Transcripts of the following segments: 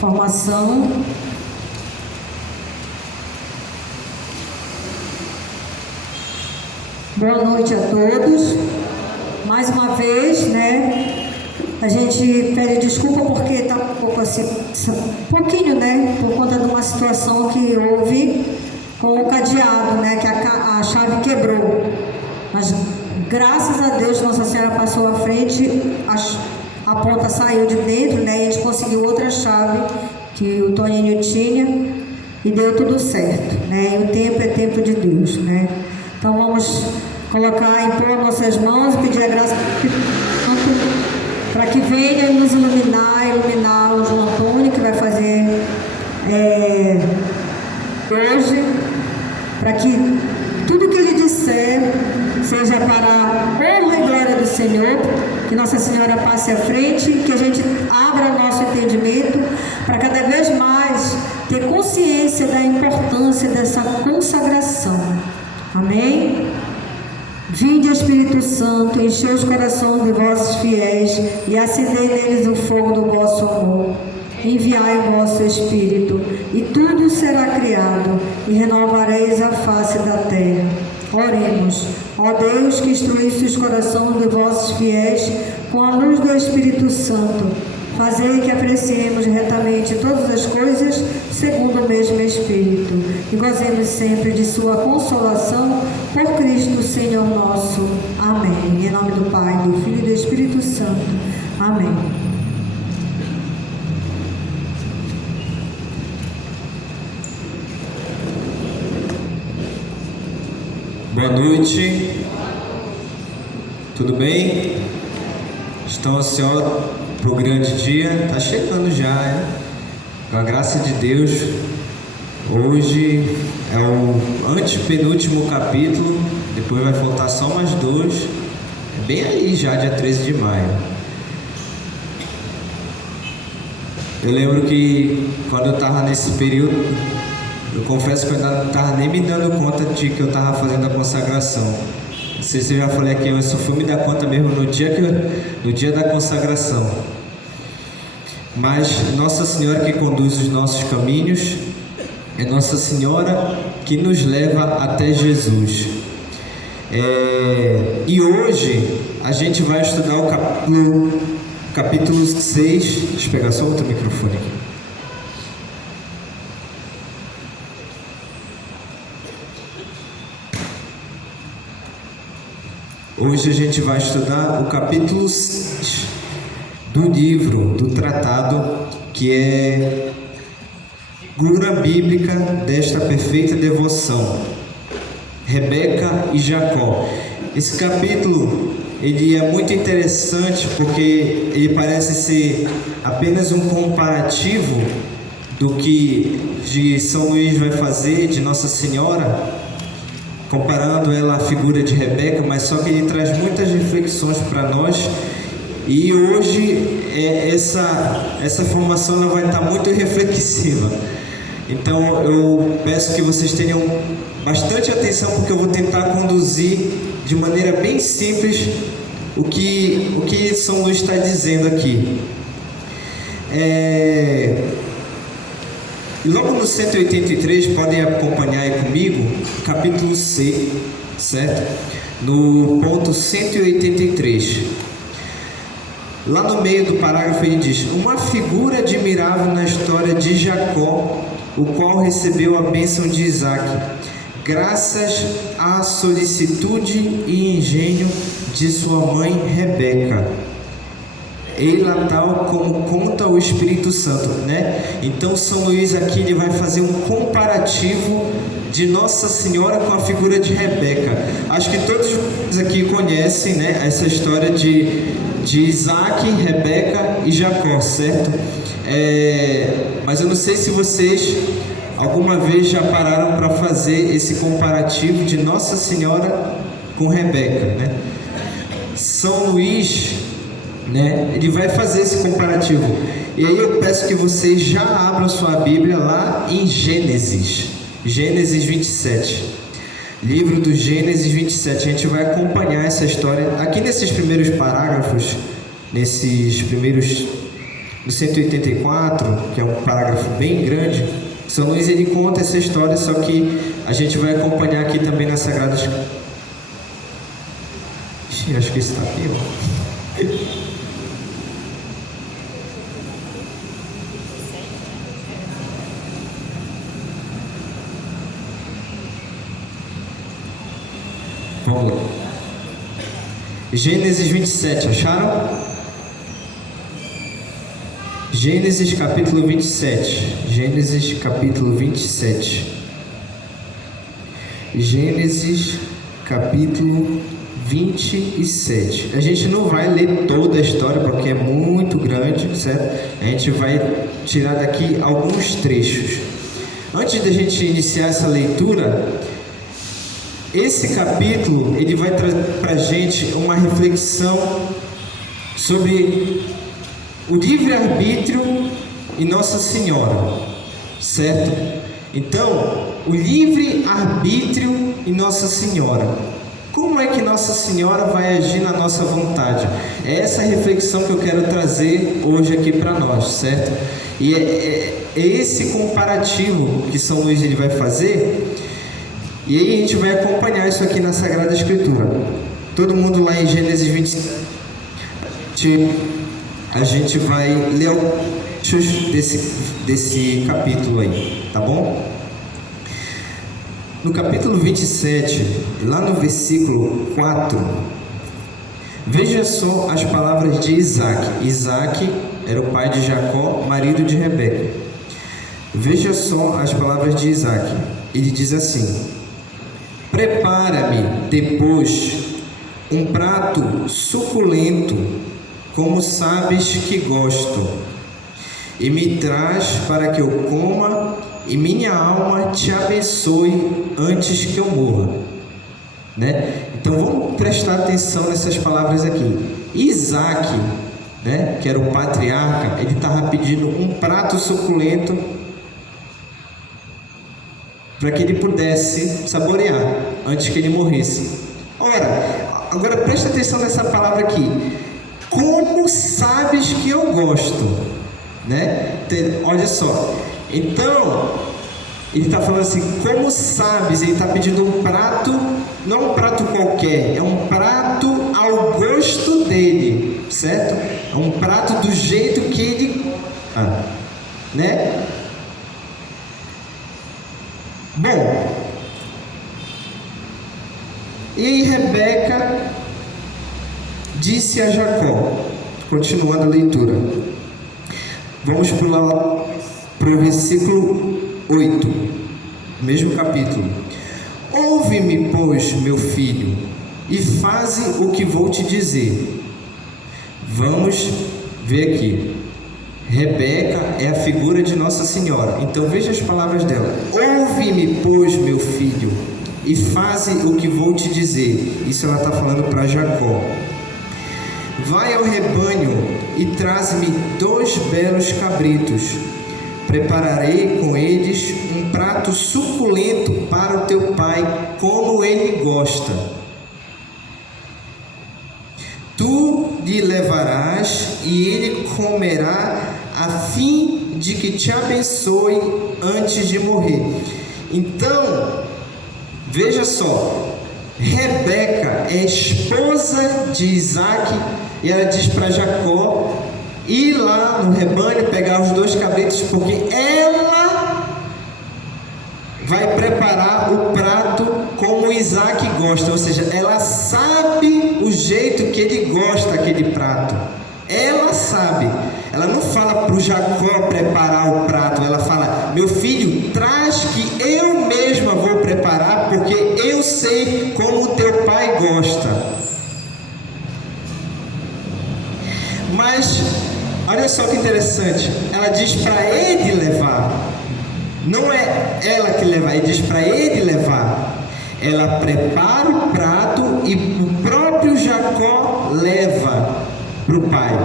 formação. Boa noite a todos. Mais uma vez, né? A gente pede desculpa porque está um pouco assim, pouquinho, né? Por conta de uma situação que houve com o cadeado, né? Que a chave quebrou. Mas graças a Deus Nossa Senhora passou à frente, a ponta saiu de dentro, né? E a gente conseguiu outra chave que o Toninho tinha e deu tudo certo, né? E o tempo é tempo de Deus, né? Então vamos colocar, impor nossas mãos e pedir a graça para que venha nos iluminar o João Antônio, que vai fazer hoje, para que tudo que ele disser seja para a honra e glória do Senhor, que Nossa Senhora passe à frente, que a gente abra o nosso entendimento para cada vez mais ter consciência da importância dessa consagração. Amém? Vinde, Espírito Santo, enchei os corações de vossos fiéis e acendei neles o fogo do vosso amor. Enviai o vosso Espírito, e tudo será criado, e renovareis a face da terra. Oremos. Ó Deus, que instruísse os corações de vossos fiéis com a luz do Espírito Santo, fazei que apreciemos retamente todas as coisas segundo o mesmo Espírito, e gozemos sempre de sua consolação por Cristo Senhor nosso. Amém. Em nome do Pai, do Filho e do Espírito Santo. Amém. Boa noite, tudo bem? Estão ansiosos para o grande dia? Está chegando já, hein? Com a graça de Deus, hoje é o antepenúltimo capítulo, depois vai faltar só mais 2, é bem aí já, dia 13 de maio. Eu lembro que quando eu estava nesse período, eu confesso que eu ainda não estava nem me dando conta de que eu estava fazendo a consagração. Não sei se eu já falei aqui, eu só fui me dar conta mesmo no dia da consagração. Mas Nossa Senhora que conduz os nossos caminhos, é Nossa Senhora que nos leva até Jesus. E hoje a gente vai estudar o capítulo 6. Deixa eu pegar só outro microfone aqui. Hoje a gente vai estudar o capítulo 6 do livro, do tratado, que é Figura Bíblica desta Perfeita Devoção, Rebeca e Jacó. Esse capítulo, ele é muito interessante porque ele parece ser apenas um comparativo do que de São Luís vai fazer de Nossa Senhora, comparando ela à figura de Rebeca, mas só que ele traz muitas reflexões para nós. E hoje essa formação ela vai estar muito reflexiva. Então eu peço que vocês tenham bastante atenção, porque eu vou tentar conduzir de maneira bem simples o que São Luís está dizendo aqui. Logo no 183, podem acompanhar aí comigo, capítulo 6, certo? No ponto 183. Lá no meio do parágrafo ele diz: uma figura admirável na história de Jacó, o qual recebeu a bênção de Isaac, graças à solicitude e engenho de sua mãe Rebeca. Ela tal como conta o Espírito Santo, né? Então São Luís aqui ele vai fazer um comparativo de Nossa Senhora com a figura de Rebeca. Acho que todos aqui conhecem, né, essa história de Isaac, Rebeca e Jacó, certo? Mas eu não sei se vocês alguma vez já pararam para fazer esse comparativo de Nossa Senhora com Rebeca, né? São Luís, né, ele vai fazer esse comparativo. E aí eu peço que vocês já abram sua Bíblia lá em Gênesis 27. Livro do Gênesis 27. A gente vai acompanhar essa história aqui nesses primeiros parágrafos, nesses primeiros no 184, que é um parágrafo bem grande, São Luís ele conta essa história, só que a gente vai acompanhar aqui também nas Sagradas... Ixi, acho que isso está aqui, ó. Vamos lá. Gênesis 27, acharam? Gênesis capítulo 27. Gênesis capítulo 27. Gênesis capítulo 27. A gente não vai ler toda a história porque é muito grande, certo? A gente vai tirar daqui alguns trechos. Antes da gente iniciar essa leitura, esse capítulo ele vai trazer para a gente uma reflexão sobre o livre-arbítrio e Nossa Senhora, certo? Então, o livre-arbítrio e Nossa Senhora. Como é que Nossa Senhora vai agir na nossa vontade? É essa reflexão que eu quero trazer hoje aqui para nós, certo? E é esse comparativo que São Luís ele vai fazer. E aí a gente vai acompanhar isso aqui na Sagrada Escritura. Todo mundo lá em Gênesis 27. A gente vai ler alguns desse capítulo aí, tá bom? No capítulo 27, lá no versículo 4, veja só as palavras de Isaac. Isaac era o pai de Jacó, marido de Rebeca. Veja só as palavras de Isaac. Ele diz assim: prepara-me depois um prato suculento, como sabes que gosto, e me traz para que eu coma, e minha alma te abençoe antes que eu morra. Né? Então vamos prestar atenção nessas palavras aqui. Isaac, né, que era o patriarca, ele estava pedindo um prato suculento para que ele pudesse saborear antes que ele morresse. Ora, agora presta atenção nessa palavra aqui. Como sabes que eu gosto? Né? Olha só. Então, ele está falando assim, como sabes? Ele está pedindo um prato, não um prato qualquer, é um prato ao gosto dele, certo? É um prato do jeito que ele... né? Bom, e aí Rebeca disse a Jacó, continuando a leitura, vamos pular para o versículo 8, mesmo capítulo. Ouve-me, pois, meu filho, e faze o que vou te dizer. Vamos ver aqui. Rebeca é a figura de Nossa Senhora. Então veja as palavras dela. Ouve-me, pois, meu filho, e faze o que vou te dizer. Isso ela está falando para Jacó. Vai ao rebanho e traze-me 2 belos cabritos. Prepararei com eles um prato suculento para o teu pai, como ele gosta. Tu lhe levarás e ele comerá, a fim de que te abençoe antes de morrer. Então, veja só, Rebeca é esposa de Isaac, e ela diz para Jacó ir lá no rebanho pegar os 2 cabritos, porque ela vai preparar o prato como Isaac gosta, ou seja, ela sabe o jeito que ele gosta daquele prato. Ela sabe. Ela não fala para o Jacó preparar o prato, ela fala: meu filho, traz que eu mesma vou preparar, porque eu sei como o teu pai gosta. Mas olha só que interessante, ela diz para ele levar, não é ela que leva, ele diz para ele levar. Ela prepara o prato e o próprio Jacó leva para o pai,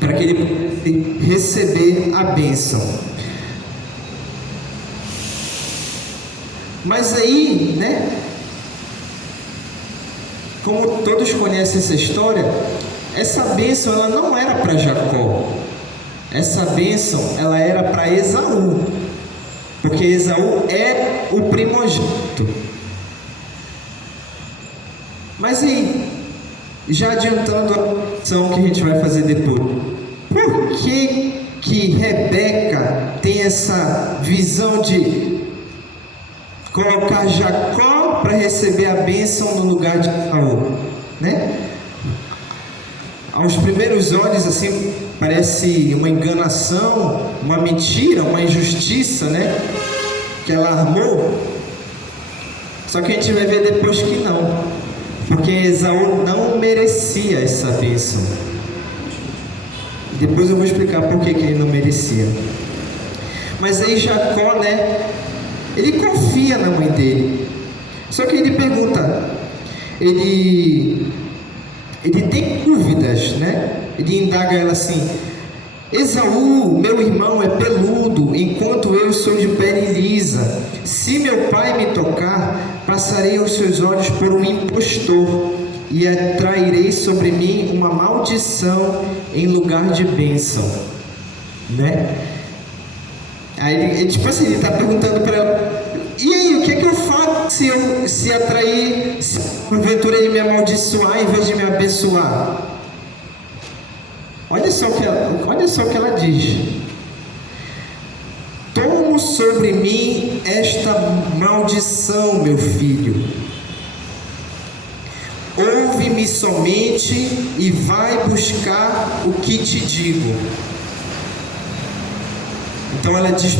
para que ele pudesse receber a bênção. Mas aí, né, como todos conhecem essa história, essa bênção ela não era para Jacó. Essa bênção ela era para Esaú, porque Esaú é o primogênito. Mas aí, já adiantando a ação que a gente vai fazer depois, por que Rebeca tem essa visão de colocar Jacó para receber a bênção no lugar de Esaú, né? Aos primeiros olhos, assim, parece uma enganação, uma mentira, uma injustiça, né? Que ela armou. Só que a gente vai ver depois que não, porque Esaú não merecia essa bênção. Depois eu vou explicar por que ele não merecia. Mas aí Jacó, né? Ele confia na mãe dele. Só que ele pergunta, ele tem dúvidas, né? Ele indaga ela assim: Esaú, meu irmão, é peludo, enquanto eu sou de pele lisa. Se meu pai me tocar, passarei aos seus olhos por um impostor e atrairei sobre mim uma maldição em lugar de bênção, né? Aí ele tipo assim, ele está perguntando para ela: e aí, o que é que eu faço se atrair, se porventura ele me amaldiçoar em vez de me abençoar? Olha só o que ela diz: tomo sobre mim esta maldição, meu filho. Ouve-me somente e vai buscar o que te digo. Então ela diz: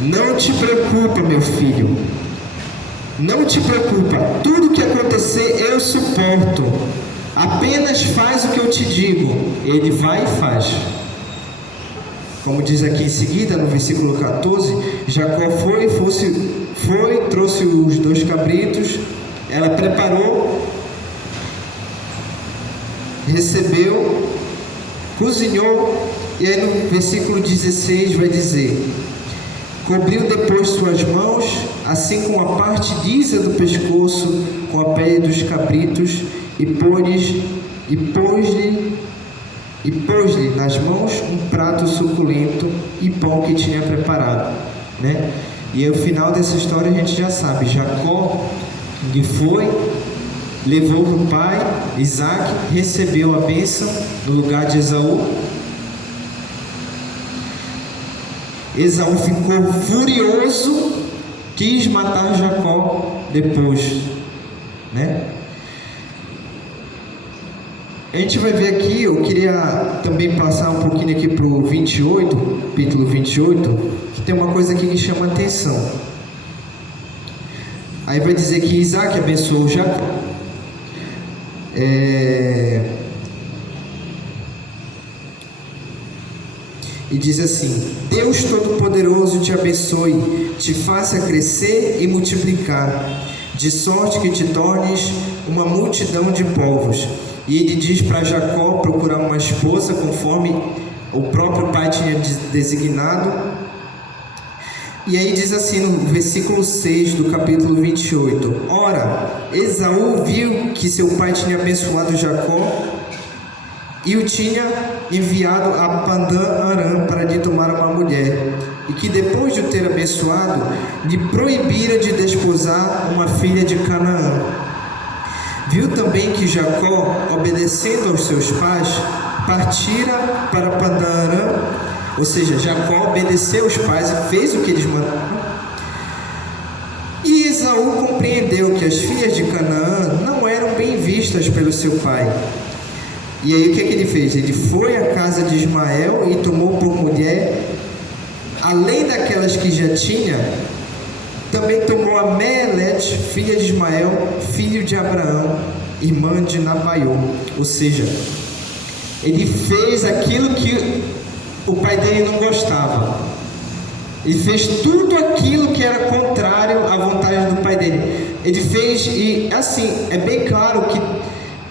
não te preocupa, meu filho, não te preocupa, tudo que acontecer eu suporto, apenas faz o que eu te digo. Ele vai e faz. Como diz aqui em seguida, no versículo 14, Jacó foi, trouxe os 2 cabritos, ela preparou, recebeu, cozinhou, e aí no versículo 16 vai dizer: cobriu depois suas mãos, assim com a parte lisa do pescoço, com a pele dos cabritos, e pôs-lhe nas mãos um prato suculento e pão que tinha preparado, né? E aí, o final dessa história a gente já sabe: Jacó lhe foi, levou para o pai Isaac, recebeu a bênção no lugar de Esaú. Esaú ficou furioso, quis matar Jacó depois, né? A gente vai ver aqui, eu queria também passar um pouquinho aqui para o 28, capítulo 28, que tem uma coisa aqui que chama a atenção. Aí vai dizer que Isaac abençoou Jacó. E diz assim: Deus Todo-Poderoso te abençoe, te faça crescer e multiplicar, de sorte que te tornes uma multidão de povos. E ele diz para Jacó procurar uma esposa conforme o próprio pai tinha designado. E aí diz assim no versículo 6 do capítulo 28: Ora, Esaú viu que seu pai tinha abençoado Jacó e o tinha enviado a Padã-Arã para lhe tomar uma mulher, e que depois de o ter abençoado, lhe proibira de desposar uma filha de Canaã. Viu também que Jacó, obedecendo aos seus pais, partira para Padã-Arã, ou seja, Jacó obedeceu os pais e fez o que eles mandaram. E Esaú compreendeu que as filhas de Canaã não eram bem vistas pelo seu pai. E aí o que ele fez? Ele foi à casa de Ismael e tomou por mulher, além daquelas que já tinha, também tomou a Meelete, filha de Ismael, filho de Abraão, irmã de Nabaiô. Ou seja, ele fez aquilo que o pai dele não gostava. Ele fez tudo aquilo que era contrário à vontade do pai dele. Ele fez, e assim, é bem claro que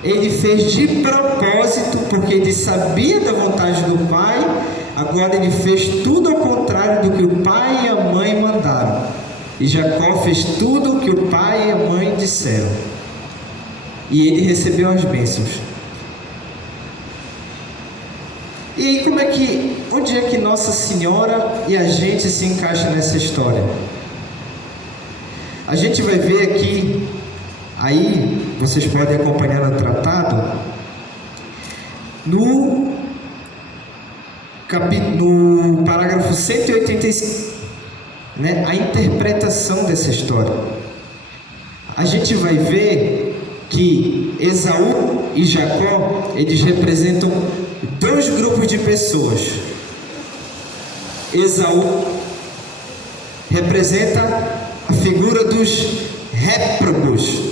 ele fez de propósito, porque ele sabia da vontade do pai. Agora ele fez tudo ao contrário do que o pai e a mãe mandaram. E Jacó fez tudo o que o pai e a mãe disseram. E ele recebeu as bênçãos. E aí, onde é que Nossa Senhora e a gente se encaixa nessa história? A gente vai ver aqui, aí vocês podem acompanhar no tratado, no parágrafo 185, né, a interpretação dessa história. A gente vai ver que Esaú e Jacó, eles representam dois grupos de pessoas. Esaú representa a figura dos réprobos.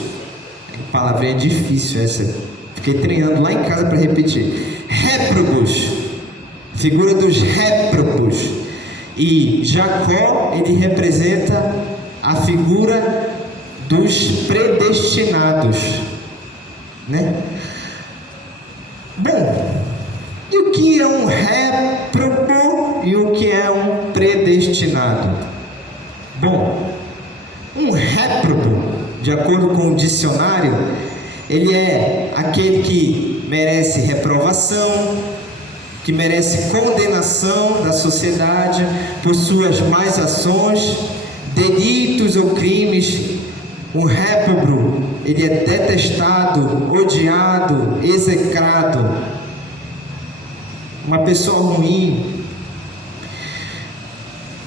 A palavra é difícil essa. Fiquei treinando lá em casa para repetir. Réprobos. Figura dos réprobos. E Jacó, ele representa a figura dos predestinados, né? Bom, e o que é um réprobo e o que é um predestinado? Bom, um réprobo, de acordo com o dicionário, ele é aquele que merece reprovação, que merece condenação da sociedade por suas más ações, delitos ou crimes. Um réprobo, ele é detestado, odiado, execrado, uma pessoa ruim.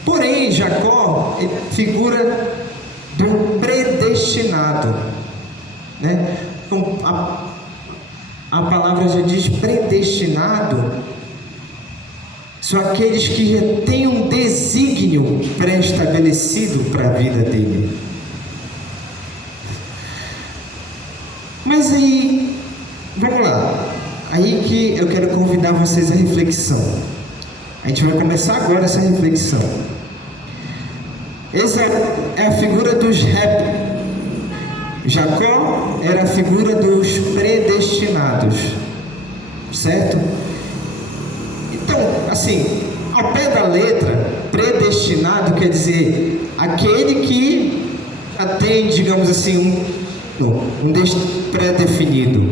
Porém, Jacó é figura do predestinado, né? Então, a palavra já diz predestinado, são aqueles que já têm um desígnio pré-estabelecido para a vida dele. Mas aí, vamos lá, aí que eu quero convidar vocês à reflexão. A gente vai começar agora essa reflexão. Essa é a figura dos réprobos. Jacó era a figura dos predestinados, certo? Então, assim, ao pé da letra, predestinado quer dizer aquele que tem, digamos assim, um destino pré-definido.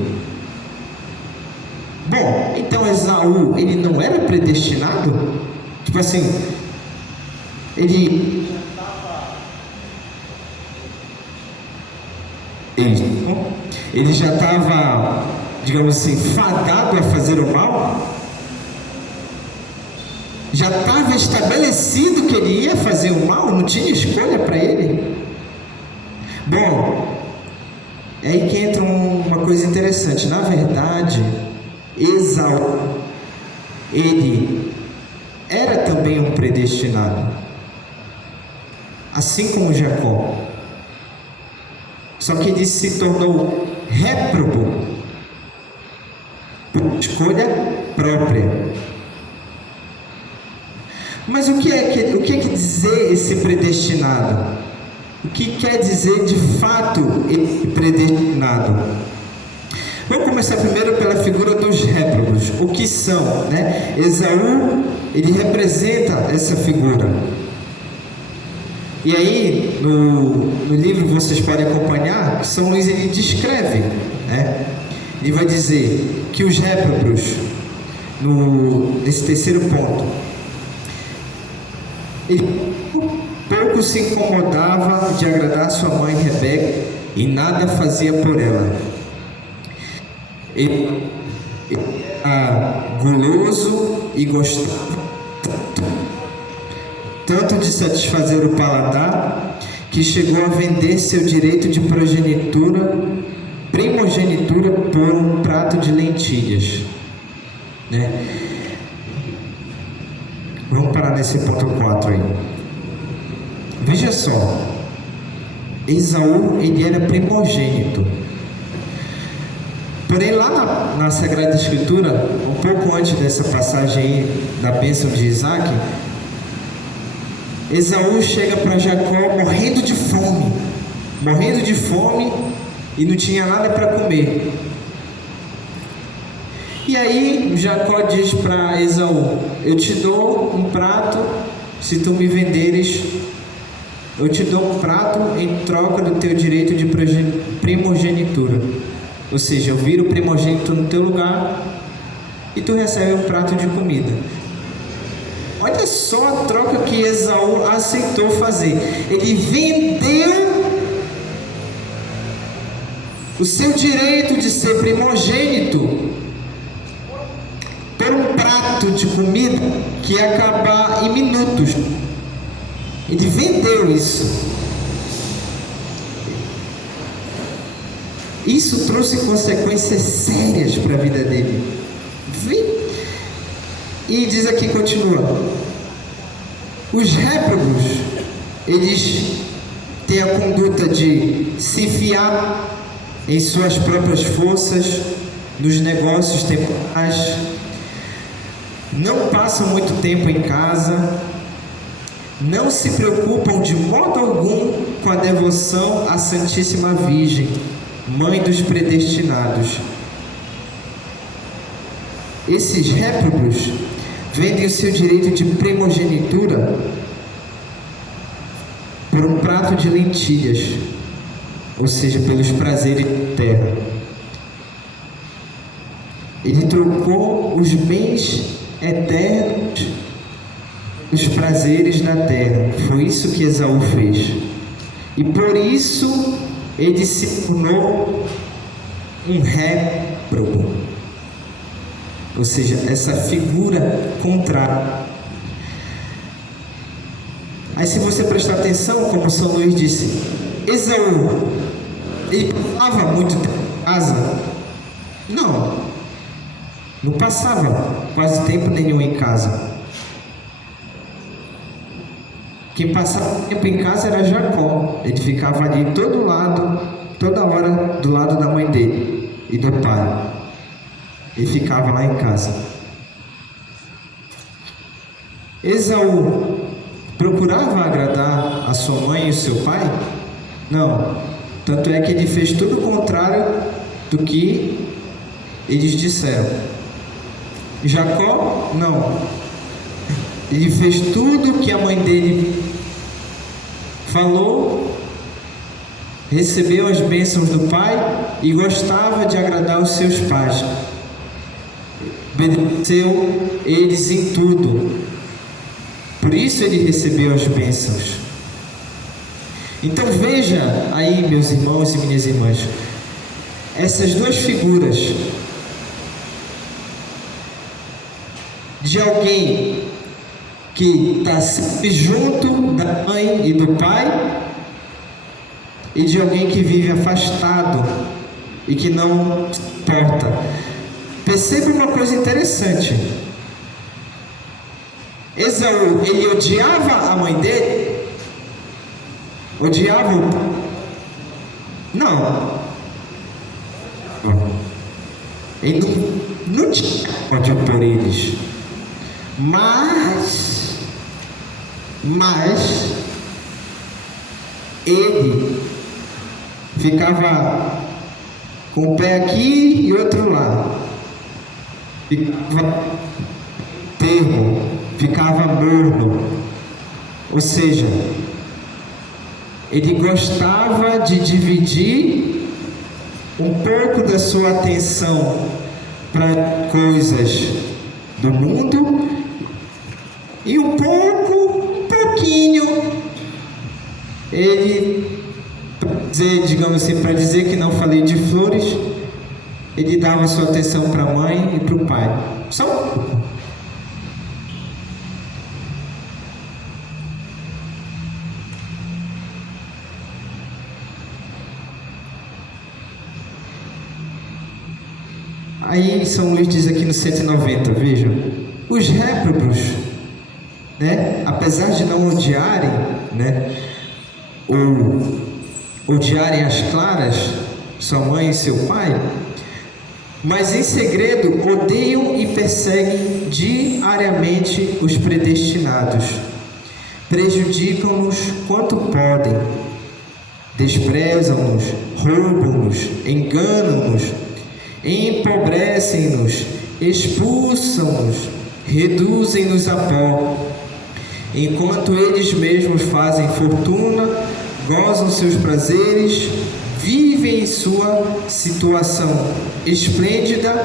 Bom, então Esaú, ele não era predestinado? Tipo assim, ele já estava, digamos assim, fadado a fazer o mal? Já estava estabelecido que ele ia fazer o mal? Não tinha escolha para ele? Bom, é aí que entra uma coisa interessante. Na verdade, Esaú, ele era também um predestinado, assim como Jacó. Só que ele se tornou réprobo por escolha própria. Mas o que quer dizer esse predestinado? O que quer dizer de fato esse predestinado? Vamos começar primeiro pela figura dos réprobos. O que são, né? Esaú, ele representa essa figura. E aí, no livro vocês podem acompanhar, São Luís ele descreve, né? Ele vai dizer que os réprobos, nesse terceiro ponto, ele pouco se incomodava de agradar sua mãe Rebeca e nada fazia por ela. Ele era guloso e gostava tanto de satisfazer o paladar que chegou a vender seu direito de primogenitura por um prato de lentilhas, né? Vamos parar nesse ponto 4 aí. Veja só, Esaú, ele era primogênito. Porém, lá na Sagrada Escritura, um pouco antes dessa passagem aí da bênção de Isaac, Esaú chega para Jacó morrendo de fome e não tinha nada para comer. E aí Jacó diz para Esaú: eu te dou um prato se tu me venderes, eu te dou um prato em troca do teu direito de primogenitura. Ou seja, eu viro primogênito no teu lugar e tu recebe um prato de comida. Olha só a troca que Esaú aceitou fazer. Ele vendeu o seu direito de ser primogênito por um prato de comida que ia acabar em minutos. Ele vendeu isso. Isso trouxe consequências sérias para a vida dele. E diz aqui, continua: os réprobos, eles têm a conduta de se fiar em suas próprias forças, nos negócios temporais, não passam muito tempo em casa, não se preocupam de modo algum com a devoção à Santíssima Virgem, Mãe dos predestinados. Esses réprobos vendem o seu direito de primogenitura por um prato de lentilhas, ou seja, pelos prazeres da terra. Ele trocou os bens eternos, os prazeres da terra. Foi isso que Esaú fez. E por isso ele se tornou um réprobo. Ou seja, essa figura contrária. Aí, se você prestar atenção, como São Luís disse, Esaú, ele passava muito tempo em casa? Não passava quase tempo nenhum em casa. Quem passava tempo em casa era Jacó. Ele ficava ali toda hora do lado da mãe dele e do pai. Ele ficava lá em casa. Esaú procurava agradar a sua mãe e o seu pai? Não. Tanto é que ele fez tudo o contrário do que eles disseram. Jacó, não. Ele fez tudo o que a mãe dele falou, recebeu as bênçãos do pai e gostava de agradar os seus pais. Obedeceu eles em tudo. Por isso ele recebeu as bênçãos. Então veja aí, meus irmãos e minhas irmãs, essas duas figuras de alguém que está sempre junto da mãe e do pai, e de alguém que vive afastado e que não se importa. Perceba uma coisa interessante. Esaú, ele odiava a mãe dele? Odiava o pai? Não. Ele não tinha ódio por eles. Mas ele ficava com o pé aqui e outro lá. Ficava termo, ficava morno. Ou seja, ele gostava de dividir um pouco da sua atenção para coisas do mundo e um pouquinho, ele, digamos assim, para dizer que não falei de flores, ele dava sua atenção para a mãe e para o pai. Só um pouco. Aí São Luís diz aqui no 190, vejam, os réprobos, né, apesar de não odiarem, né, ou odiarem as claras, sua mãe e seu pai, mas em segredo odeiam e perseguem diariamente os predestinados, prejudicam-nos quanto podem, desprezam-nos, roubam-nos, enganam-nos, empobrecem-nos, expulsam-nos, reduzem-nos a pó, enquanto eles mesmos fazem fortuna, gozam seus prazeres, vivem em sua situação esplêndida,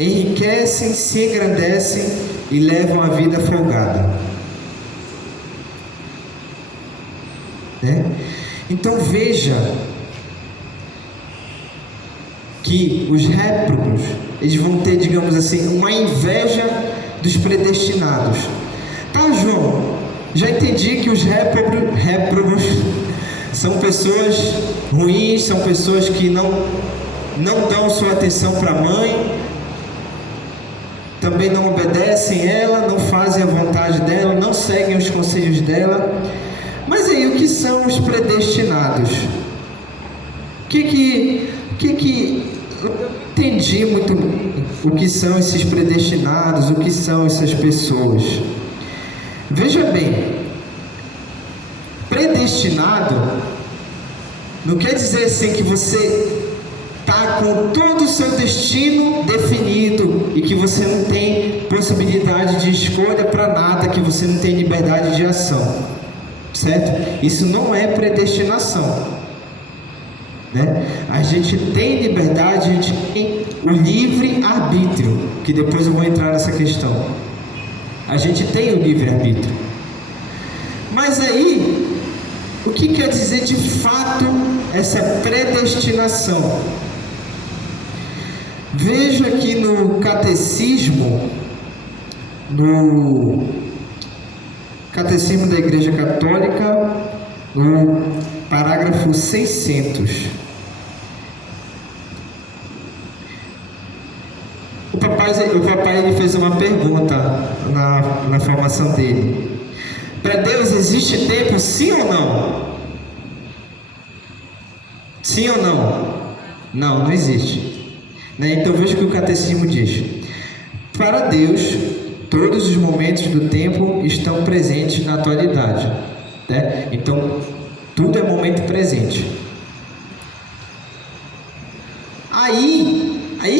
enriquecem, se engrandecem e levam a vida folgada. Né? Então veja que os réprobos, eles vão ter, digamos assim, uma inveja dos predestinados. Tá, João, já entendi que os réprobos são pessoas ruins, são pessoas que não dão sua atenção para a mãe, também não obedecem ela, não fazem a vontade dela, não seguem os conselhos dela. Mas aí, o que são os predestinados? Eu entendi muito o que são esses predestinados, o que são essas pessoas. Veja bem, predestinado não quer dizer assim que você está com todo o seu destino definido e que você não tem possibilidade de escolha para nada, que você não tem liberdade de ação, certo? Isso não é predestinação, né? A gente tem liberdade, a gente tem o livre arbítrio, que depois eu vou entrar nessa questão. A gente tem o livre arbítrio. Mas aí, o que quer dizer de fato essa predestinação? Veja aqui no Catecismo da Igreja Católica, no parágrafo 600. O papai ele fez uma pergunta na formação dele. Para Deus existe tempo, sim ou não? Sim ou não? Não existe. Né? Então veja o que o Catecismo diz. Para Deus, todos os momentos do tempo estão presentes na atualidade. Né? Então, tudo é momento presente. Aí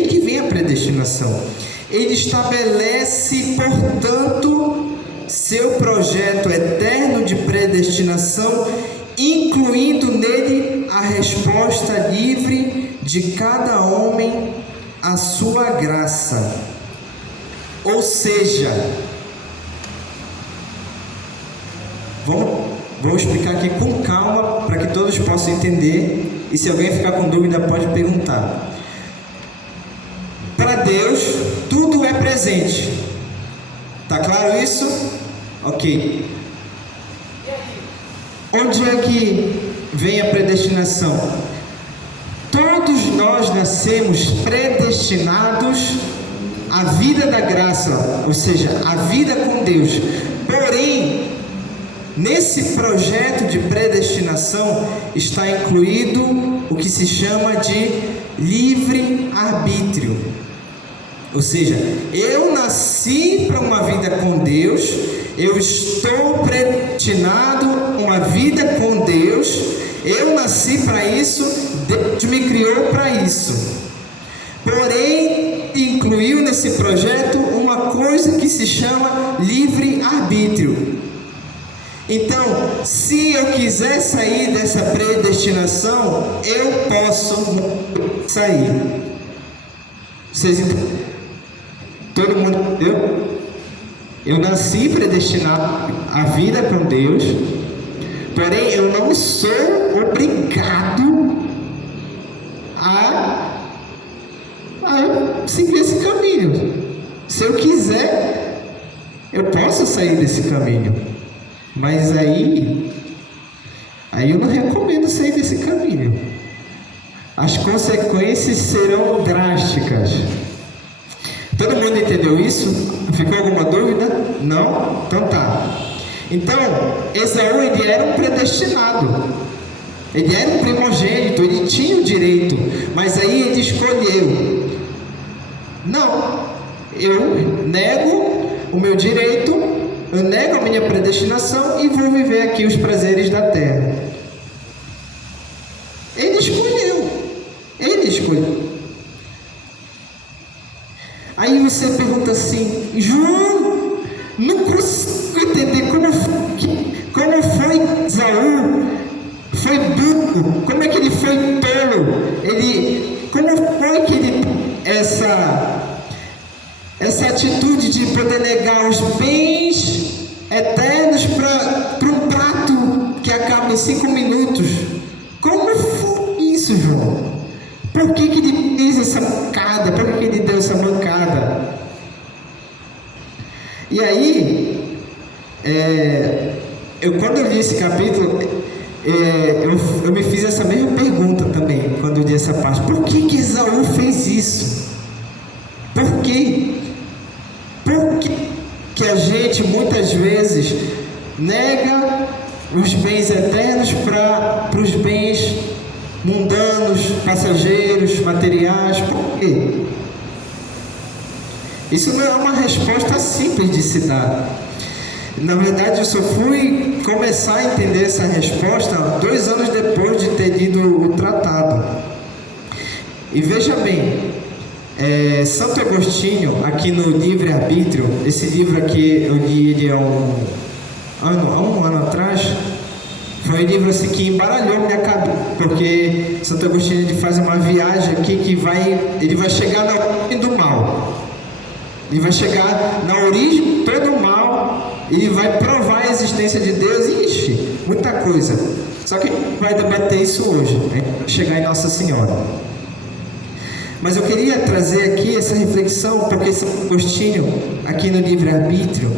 que vem a predestinação. Ele estabelece, portanto, seu projeto eterno de predestinação, incluindo nele a resposta livre de cada homem à sua graça. Ou seja, vamos explicar aqui com calma para que todos possam entender, e se alguém ficar com dúvida pode perguntar. Para Deus tudo é presente. Tá claro isso? Ok. Onde é que vem a predestinação? Todos nós nascemos predestinados à vida da graça, ou seja, à vida com Deus. Porém, nesse projeto de predestinação está incluído o que se chama de livre-arbítrio. Ou seja, eu nasci para uma vida com Deus, eu estou predestinado a uma vida com Deus, eu nasci para isso, Deus me criou para isso. Porém, incluiu nesse projeto uma coisa que se chama livre-arbítrio. Então, se eu quiser sair dessa predestinação, eu posso sair. Vocês entendem? Todo mundo entendeu? Eu nasci predestinado à vida com Deus, porém eu não sou obrigado a seguir esse caminho. Se eu quiser, eu posso sair desse caminho, mas aí eu não recomendo sair desse caminho. As consequências serão drásticas. Todo mundo entendeu isso? Ficou alguma dúvida? Não? Então tá. Então, Esaú, ele era um predestinado. Ele era um primogênito, ele tinha o direito, mas aí ele escolheu. Não, eu nego o meu direito, eu nego a minha predestinação e vou viver aqui os prazeres da terra. Ele escolheu. Aí você pergunta assim, João, não consigo entender como foi Esaú, foi burro, como é que ele foi tolo, como foi que ele, essa atitude de poder negar os bens eternos para um prato que acaba em 5 minutos. Como foi isso, João? Por que ele fez essa mancada? Por que ele deu essa mancada? E aí, quando eu li esse capítulo, eu me fiz essa mesma pergunta também, quando eu li essa parte. Por que Esaú fez isso? Por quê? Por que a gente muitas vezes nega os bens eternos para os bens mundanos, passageiros, materiais? Por quê? Isso não é uma resposta simples de se dar. Na verdade, eu só fui começar a entender essa resposta 2 anos depois de ter lido o tratado. E veja bem, Santo Agostinho, aqui no Livre-Arbítrio, esse livro aqui eu li ele há um ano atrás, foi um livro assim que embaralhou minha cabeça, porque Santo Agostinho ele faz uma viagem aqui que ele vai chegar na origem do mal. Ele vai chegar na origem de todo o mal, ele vai provar a existência de Deus, ixi, muita coisa. Só que a gente vai debater isso hoje, né? Chegar em Nossa Senhora. Mas eu queria trazer aqui essa reflexão, porque São Agostinho, aqui no Livre-Arbítrio,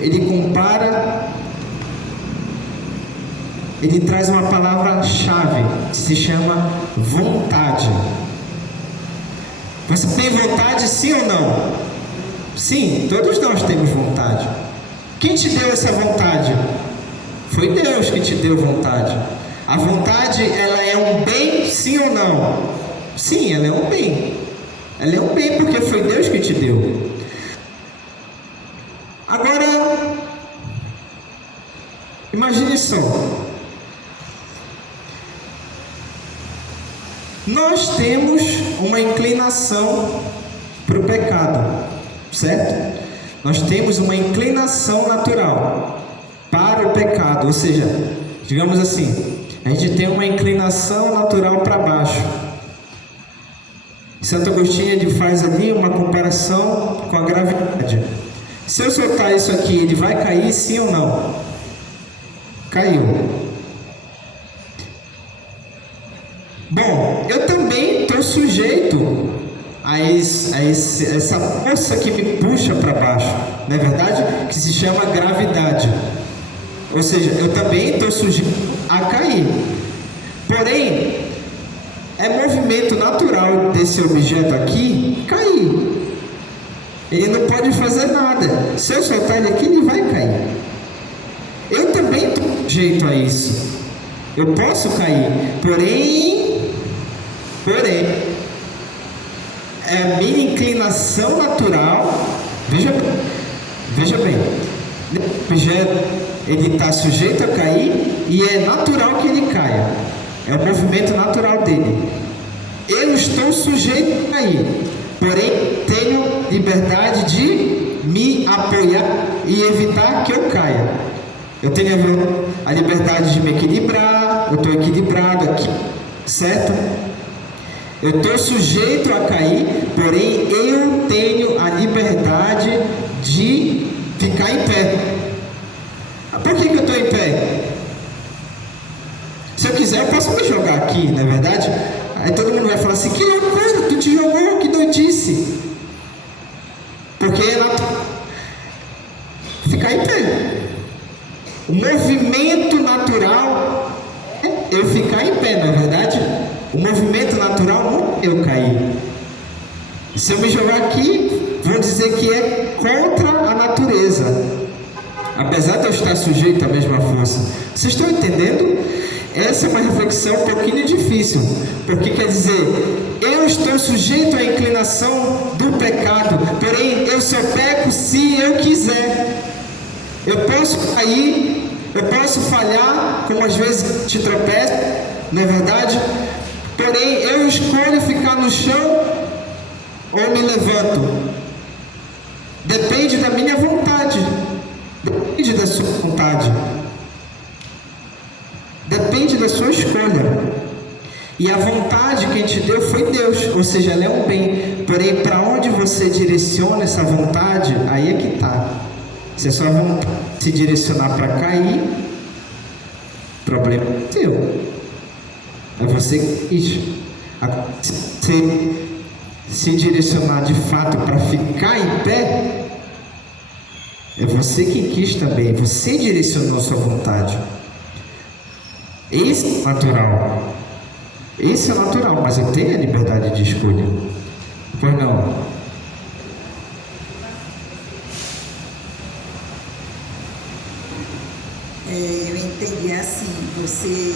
ele compara, ele traz uma palavra-chave, que se chama vontade. Você tem vontade, sim ou não? Sim, todos nós temos vontade. Quem te deu essa vontade? Foi Deus que te deu vontade. A vontade, ela é um bem, sim ou não? Sim, ela é um bem. Ela é um bem porque foi Deus que te deu. Agora, imagine só. Nós temos uma inclinação para o pecado, certo? Nós temos uma inclinação natural para o pecado, ou seja, digamos assim, a gente tem uma inclinação natural para baixo. Santo Agostinho ele faz ali uma comparação com a gravidade. Se eu soltar isso aqui, ele vai cair, sim ou não? Caiu. Bom, eu também estou sujeito a essa força que me puxa para baixo, não é verdade? Que se chama gravidade. Ou seja, eu também estou sujeito a cair. Porém, é movimento natural desse objeto aqui cair. Ele não pode fazer nada. Se eu soltar ele aqui, ele vai cair. Eu também estou sujeito a isso. Eu posso cair. Porém, é a minha inclinação natural. Veja bem, o objeto ele está sujeito a cair e é natural que ele caia. É o movimento natural dele. Eu estou sujeito a cair, porém tenho liberdade de me apoiar e evitar que eu caia. Eu tenho a liberdade de me equilibrar. Eu estou equilibrado aqui, certo? Eu estou sujeito a cair, porém eu tenho a liberdade de ficar em pé. Por que eu estou em pé? Se eu quiser, eu posso me jogar aqui, não é verdade? Aí todo mundo vai falar assim, que loucura, tu te jogou, que doidice. Porque é natural ficar em pé. O movimento natural é eu ficar em pé, não é verdade? O movimento natural não é eu cair. Se eu me jogar aqui, vão dizer que é contra a natureza, apesar de eu estar sujeito à mesma força. Vocês estão entendendo? Essa é uma reflexão um pouquinho difícil, porque quer dizer, eu estou sujeito à inclinação do pecado, porém eu só peco se eu quiser. Eu posso cair, eu posso falhar, como às vezes te tropeço, não é verdade? Porém, eu escolho ficar no chão ou me levanto. Depende da minha vontade. Depende da sua vontade. Depende da sua escolha. E a vontade que a gente deu foi Deus, ou seja, ela é um bem. Porém, para onde você direciona essa vontade, aí é que está. Se a sua vontade se direcionar para cair, problema é teu. É você que quis. Se direcionar de fato para ficar em pé, é você que quis também. Você direcionou a sua vontade. Esse é natural. Esse é natural, mas eu tenho a liberdade de escolha. Pois não? Eu entendi assim, você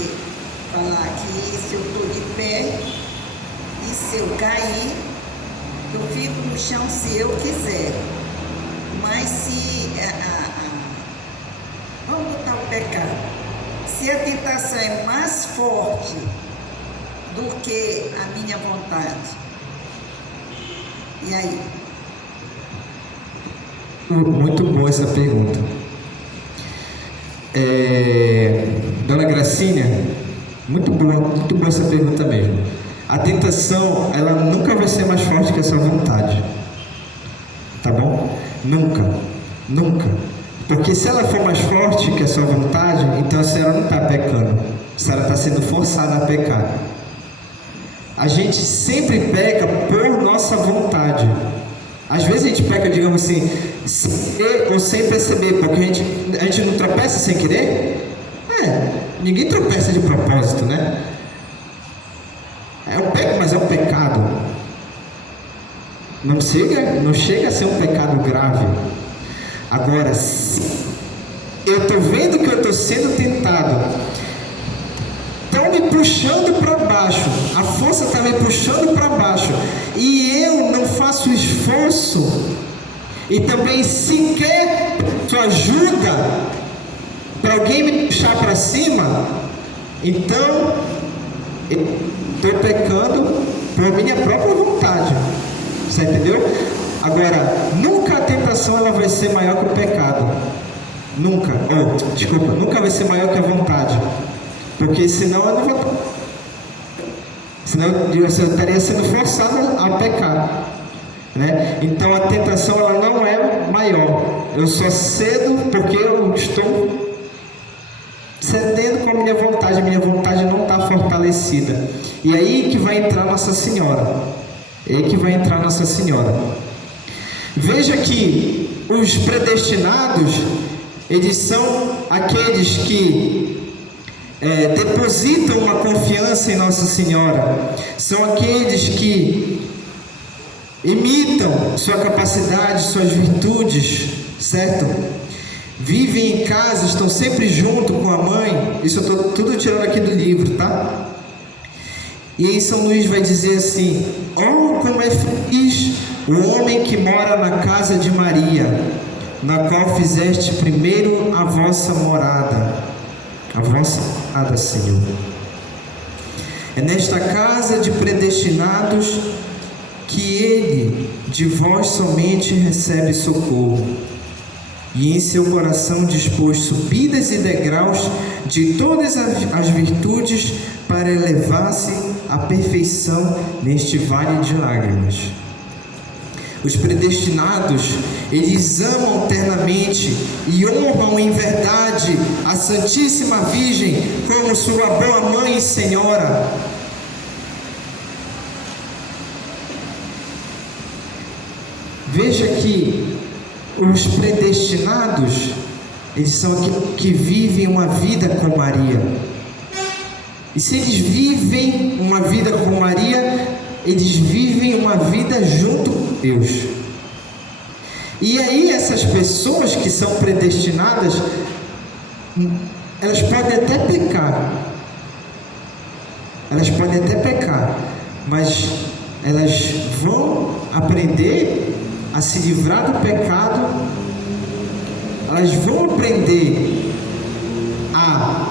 falar que se eu estou de pé e se eu cair, eu fico no chão se eu quiser. Mas se vamos botar o pecado. Se a tentação é mais forte do que a minha vontade, e aí? Muito boa essa pergunta. Dona Gracinha, muito boa essa pergunta mesmo. A tentação, ela nunca vai ser mais forte que a sua vontade. Tá bom? Nunca. Porque se ela for mais forte que a sua vontade, então a senhora não está pecando. A senhora está sendo forçada a pecar. A gente sempre peca por nossa vontade. Às vezes a gente peca, digamos assim, sem querer ou sem perceber, porque a gente não tropeça sem querer? Ninguém tropeça de propósito, né? É um pecado, mas é um pecado. Não chega a ser um pecado grave. Agora, se eu estou vendo que eu estou sendo tentado, estão me puxando para baixo, a força está me puxando para baixo, e eu não faço esforço, e também sequer sua ajuda para alguém me puxar para cima, então eu estou pecando por minha própria vontade. Você entendeu? Agora, nunca a tentação ela vai ser maior que o pecado. Nunca vai ser maior que a vontade. Porque senão eu não vou. Senão eu estaria sendo forçado a pecar. Né? Então a tentação ela não é maior. Eu só cedo porque eu estou cedendo com a minha vontade não está fortalecida. E aí que vai entrar Nossa Senhora. Veja que os predestinados, eles são aqueles que depositam uma confiança em Nossa Senhora, são aqueles que imitam sua capacidade, suas virtudes, certo? Vivem em casa, estão sempre junto com a mãe. Isso eu estou tudo tirando aqui do livro, tá? E em São Luís vai dizer assim: oh, como é feliz o homem que mora na casa de Maria, na qual fizeste primeiro a vossa morada, Senhor. É nesta casa de predestinados que Ele de vós somente recebe socorro, e em seu coração dispôs subidas e degraus de todas as virtudes para elevar-se à perfeição neste vale de lágrimas. Os predestinados, eles amam eternamente e honram em verdade a Santíssima Virgem como sua boa mãe e senhora. Veja que os predestinados, eles são aqueles que vivem uma vida com Maria. E se eles vivem uma vida com Maria, eles vivem uma vida junto com Deus. E aí essas pessoas que são predestinadas, elas podem até pecar, mas elas vão aprender a se livrar do pecado, elas vão aprender a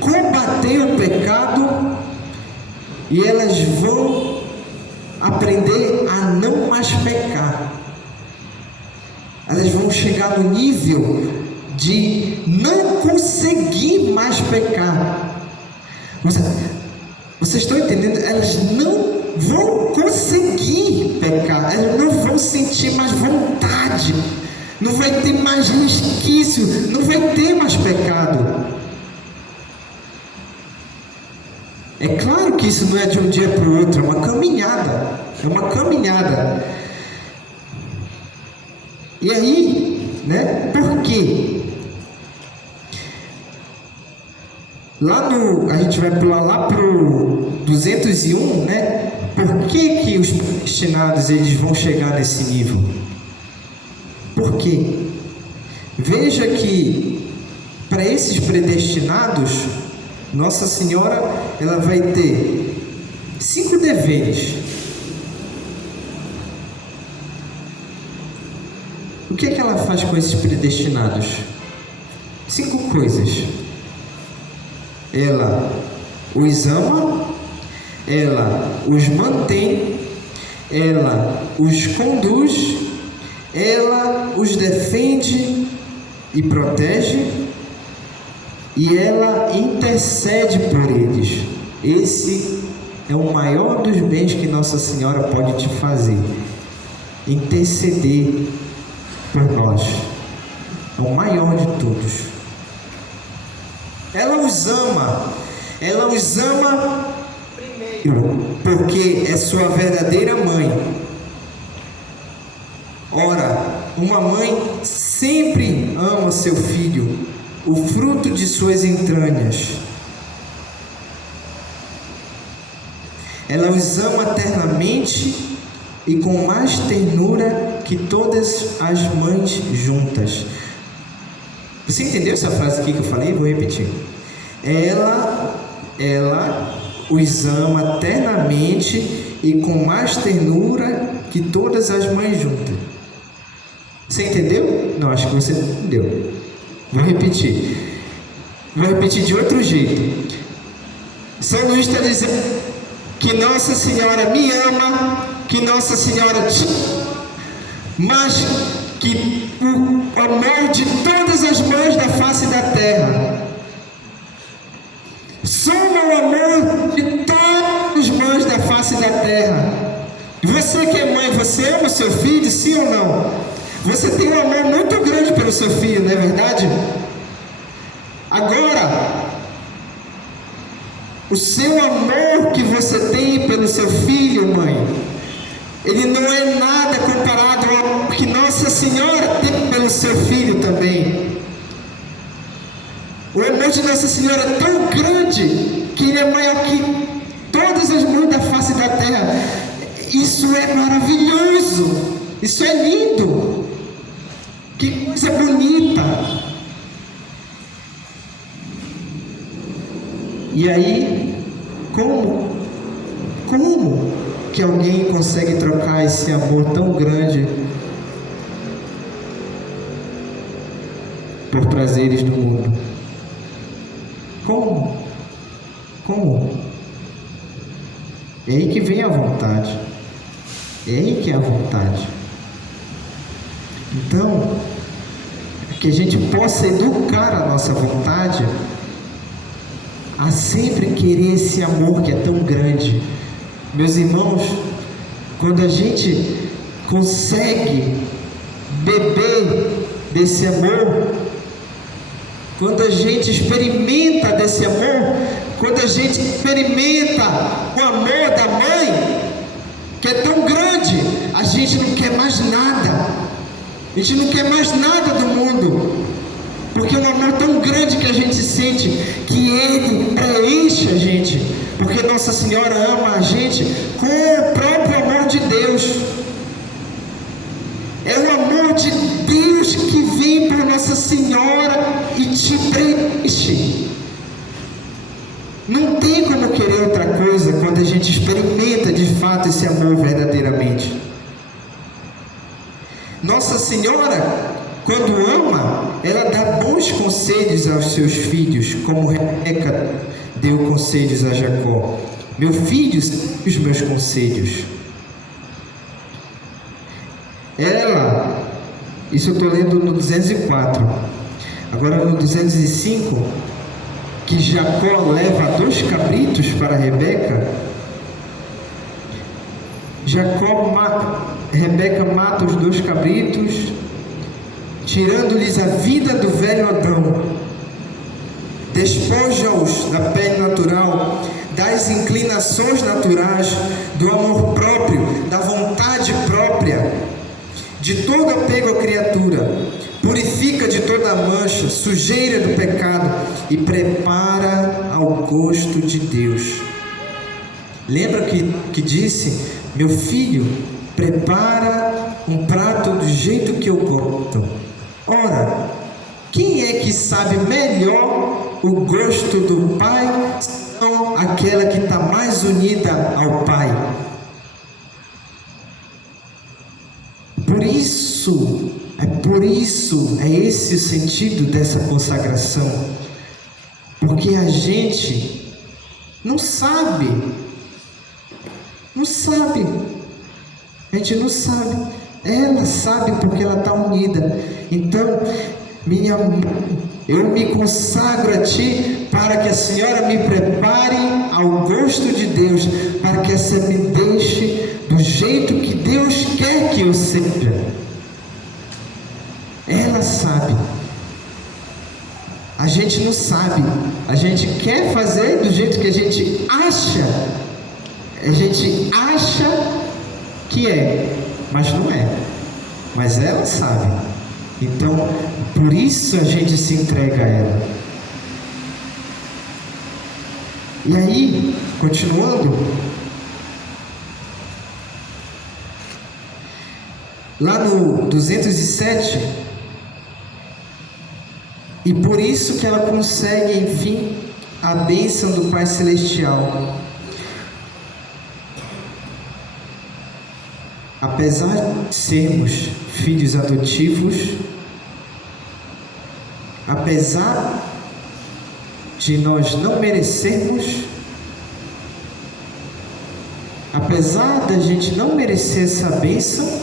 combater o pecado, e elas vão aprender a não mais pecar. Elas vão chegar no nível de não conseguir mais pecar. Você Vocês estão entendendo? Elas não vão conseguir pecar, elas não vão sentir mais vontade, não vai ter mais resquício, não vai ter mais pecado. É claro que isso não é de um dia para o outro, é uma caminhada, E aí, né? Por quê? A gente vai pular lá pro 201, né? Por que os predestinados eles vão chegar nesse nível? Por quê? Veja que para esses predestinados, Nossa Senhora ela vai ter 5 deveres. O que é que ela faz com esses predestinados? 5 coisas. Ela os ama, ela os mantém, ela os conduz, ela os defende e protege, e ela intercede por eles. Esse é o maior dos bens que Nossa Senhora pode te fazer: interceder por nós. É o maior de todos. Ela os ama primeiro, porque é sua verdadeira mãe. Ora, uma mãe sempre ama seu filho, o fruto de suas entranhas. Ela os ama eternamente e com mais ternura que todas as mães juntas. Você entendeu essa frase aqui que eu falei? Vou repetir. Ela os ama eternamente e com mais ternura que todas as mães juntas. Você entendeu? Não, acho que você não entendeu. Vou repetir de outro jeito. São Luís está dizendo que Nossa Senhora me ama, que Nossa Senhora te ama, mas que o amor de todas as mães da face da terra soma o amor de todas as mães da face da terra. Você que é mãe, você ama o seu filho, sim ou não? Você tem um amor muito grande pelo seu filho, não é verdade? Agora, o seu amor que você tem pelo seu filho, mãe, ele não é nada comparado ao amor que Nossa Senhora tem pelo seu filho também. O amor de Nossa Senhora é tão grande que ele é maior que todas as mães da face da terra. Isso é maravilhoso, isso é lindo, que coisa bonita. E aí, como que alguém consegue trocar esse amor tão grande por prazeres do mundo? Como? É aí que vem a vontade. É aí que é a vontade. Então, que a gente possa educar a nossa vontade a sempre querer esse amor que é tão grande. Meus irmãos, quando a gente consegue beber desse amor, quando a gente experimenta desse amor, quando a gente experimenta o amor da mãe, que é tão grande, a gente não quer mais nada. A gente não quer mais nada do mundo, porque é um amor tão grande que a gente sente, que Ele preenche a gente, porque Nossa Senhora ama a gente com o próprio amor de Deus. É o amor de Deus que vem por Nossa Senhora e te preenche. Não tem como querer outra coisa quando a gente experimenta de fato esse amor verdadeiramente. Nossa Senhora, quando ama, ela dá bons conselhos aos seus filhos, como Rebeca deu conselhos a Jacó. Meu filho, segue os meus conselhos. Isso eu estou lendo no 204. Agora no 205, que Jacó leva 2 cabritos para Rebeca, Rebeca mata os 2 cabritos, tirando-lhes a vida do velho Adão, despoja-os da pele natural, das inclinações naturais, do amor próprio, da vontade própria, de todo apego à criatura, purifica de toda mancha, sujeira do pecado e prepara ao gosto de Deus. Lembra que disse: meu filho, prepara um prato do jeito que eu gosto. Ora, quem é que sabe melhor o gosto do pai, senão aquela que está mais unida ao pai? É esse o sentido dessa consagração, porque a gente não sabe, a gente não sabe, ela sabe porque ela está unida. Então, minha mãe, eu me consagro a Ti para que a Senhora me prepare ao gosto de Deus, para que essa me deixe do jeito que Deus quer que eu seja. Ela sabe. A gente não sabe. A gente quer fazer do jeito que a gente acha. A gente acha que é, mas não é. Mas ela sabe. Então, por isso a gente se entrega a ela. E aí, continuando, lá no 207, e por isso que ela consegue, enfim, a bênção do Pai Celestial. Apesar de sermos filhos adotivos, apesar de nós não merecermos, apesar da gente não merecer essa bênção,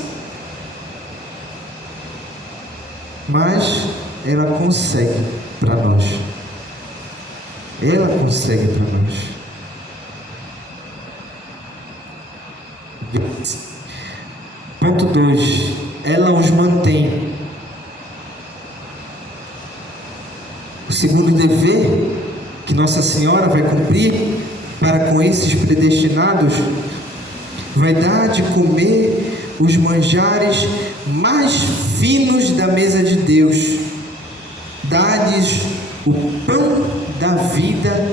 mas ela consegue para nós. Ela consegue para nós. Ponto 2. Ela os mantém. O segundo dever que Nossa Senhora vai cumprir para com esses predestinados vai dar de comer os manjares mais finos da mesa de Deus, dá-lhes o pão da vida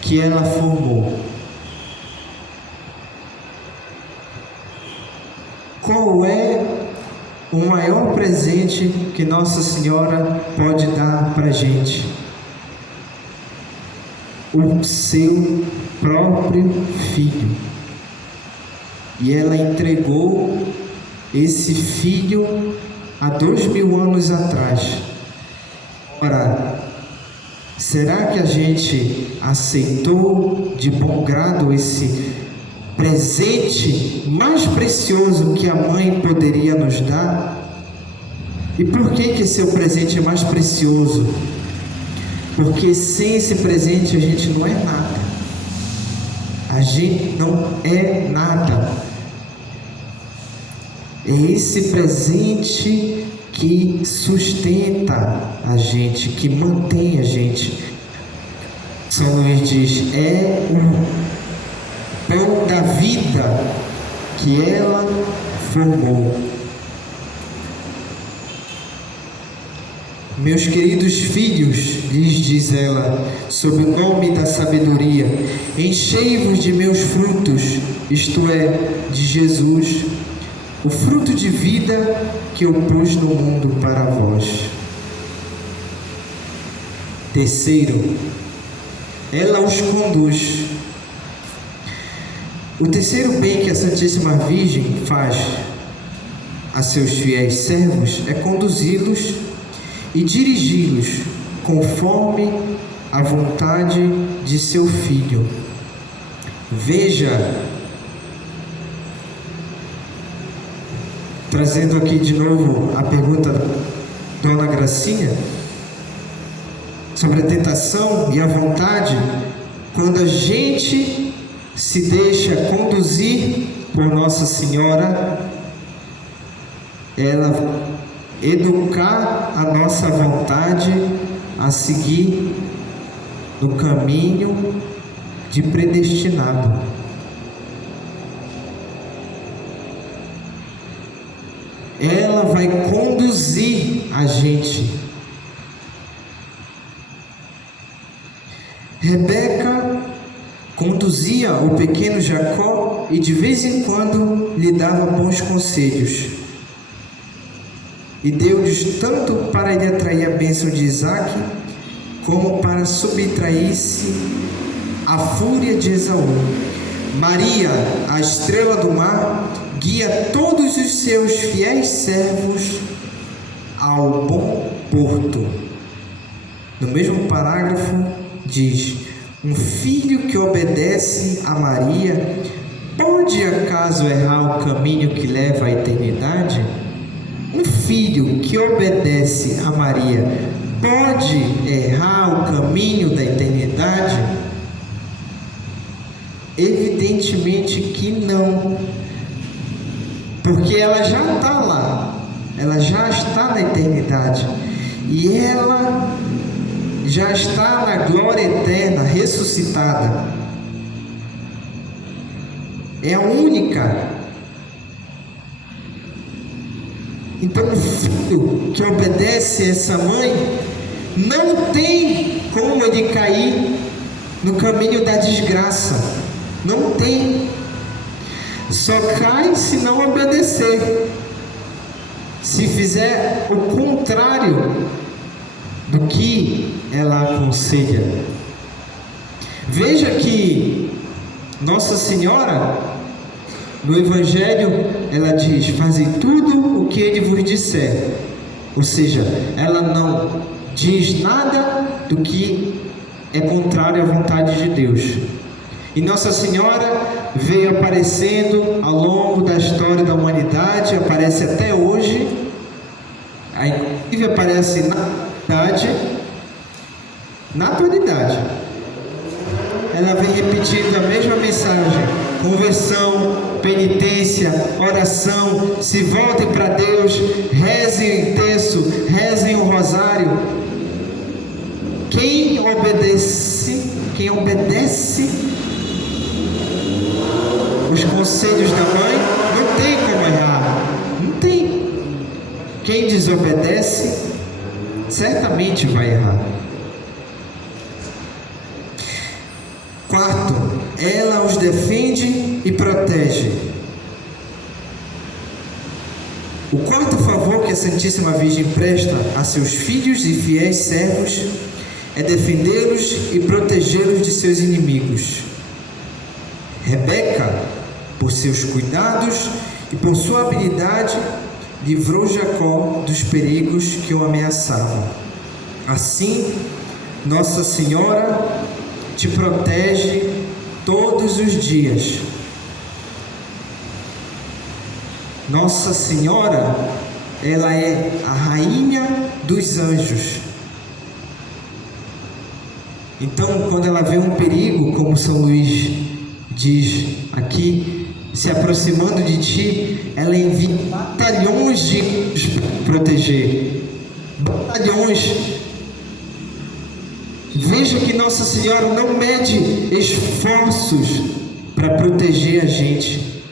que ela formou. Qual é o maior presente que Nossa Senhora pode dar para a gente? O seu próprio Filho. E ela entregou esse Filho há 2000 anos atrás. Ora, será que a gente aceitou de bom grado esse presente mais precioso que a mãe poderia nos dar? E por que esse é o presente mais precioso? Porque sem esse presente a gente não é nada. A gente não é nada. É esse presente que sustenta a gente, que mantém a gente. São Luís diz, é o pão da vida que ela formou. Meus queridos filhos, lhes diz ela, sob o nome da sabedoria, enchei-vos de meus frutos, isto é, de Jesus, o fruto de vida que eu pus no mundo para vós. Terceiro, ela os conduz. O terceiro bem que a Santíssima Virgem faz a seus fiéis servos é conduzi-los e dirigi-los conforme a vontade de seu Filho. Veja, trazendo aqui de novo a pergunta da Dona Gracinha, sobre a tentação e a vontade, quando a gente se deixa conduzir por Nossa Senhora, ela vai educar a nossa vontade a seguir no caminho de predestinado. Ela vai conduzir a gente. Rebeca conduzia o pequeno Jacó e de vez em quando lhe dava bons conselhos. E deu-lhes tanto para lhe atrair a bênção de Isaque, como para subtrair-se a fúria de Esaú. Maria, a estrela do mar, guia todos os seus fiéis servos ao bom porto. No mesmo parágrafo diz: um filho que obedece a Maria pode acaso errar o caminho que leva à eternidade? Um filho que obedece a Maria pode errar o caminho da eternidade? Evidentemente que não, porque ela já está lá, ela já está na eternidade, e ela já está na glória eterna, ressuscitada. É a única. Então o filho que obedece a essa mãe não tem como ele cair no caminho da desgraça. Não tem. Só cai se não obedecer. Se fizer o contrário do que ela aconselha. Veja que Nossa Senhora, no Evangelho, ela diz: fazei tudo o que ele vos disser. Ou seja, ela não diz nada do que é contrário à vontade de Deus. E Nossa Senhora veio aparecendo ao longo da história da humanidade, aparece até hoje, inclusive aparece na atualidade. Ela vem repetindo a mesma mensagem: conversão, penitência, oração, se voltem para Deus, rezem o terço, rezem o rosário. Quem obedece os conselhos da mãe não tem como errar, não tem. Quem desobedece certamente vai errar. Quarto, ela os defende e protege. O quarto favor que a Santíssima Virgem presta a seus filhos e fiéis servos é defendê-los e protegê-los de seus inimigos. Rebeca, por seus cuidados e por sua habilidade, livrou Jacó dos perigos que o ameaçavam. Assim, Nossa Senhora te protege todos os dias. Nossa Senhora, ela é a rainha dos anjos. Então, quando ela vê um perigo, como São Luís diz aqui, se aproximando de ti, ela envia batalhões de proteger. Batalhões. Veja que Nossa Senhora não mede esforços para proteger a gente.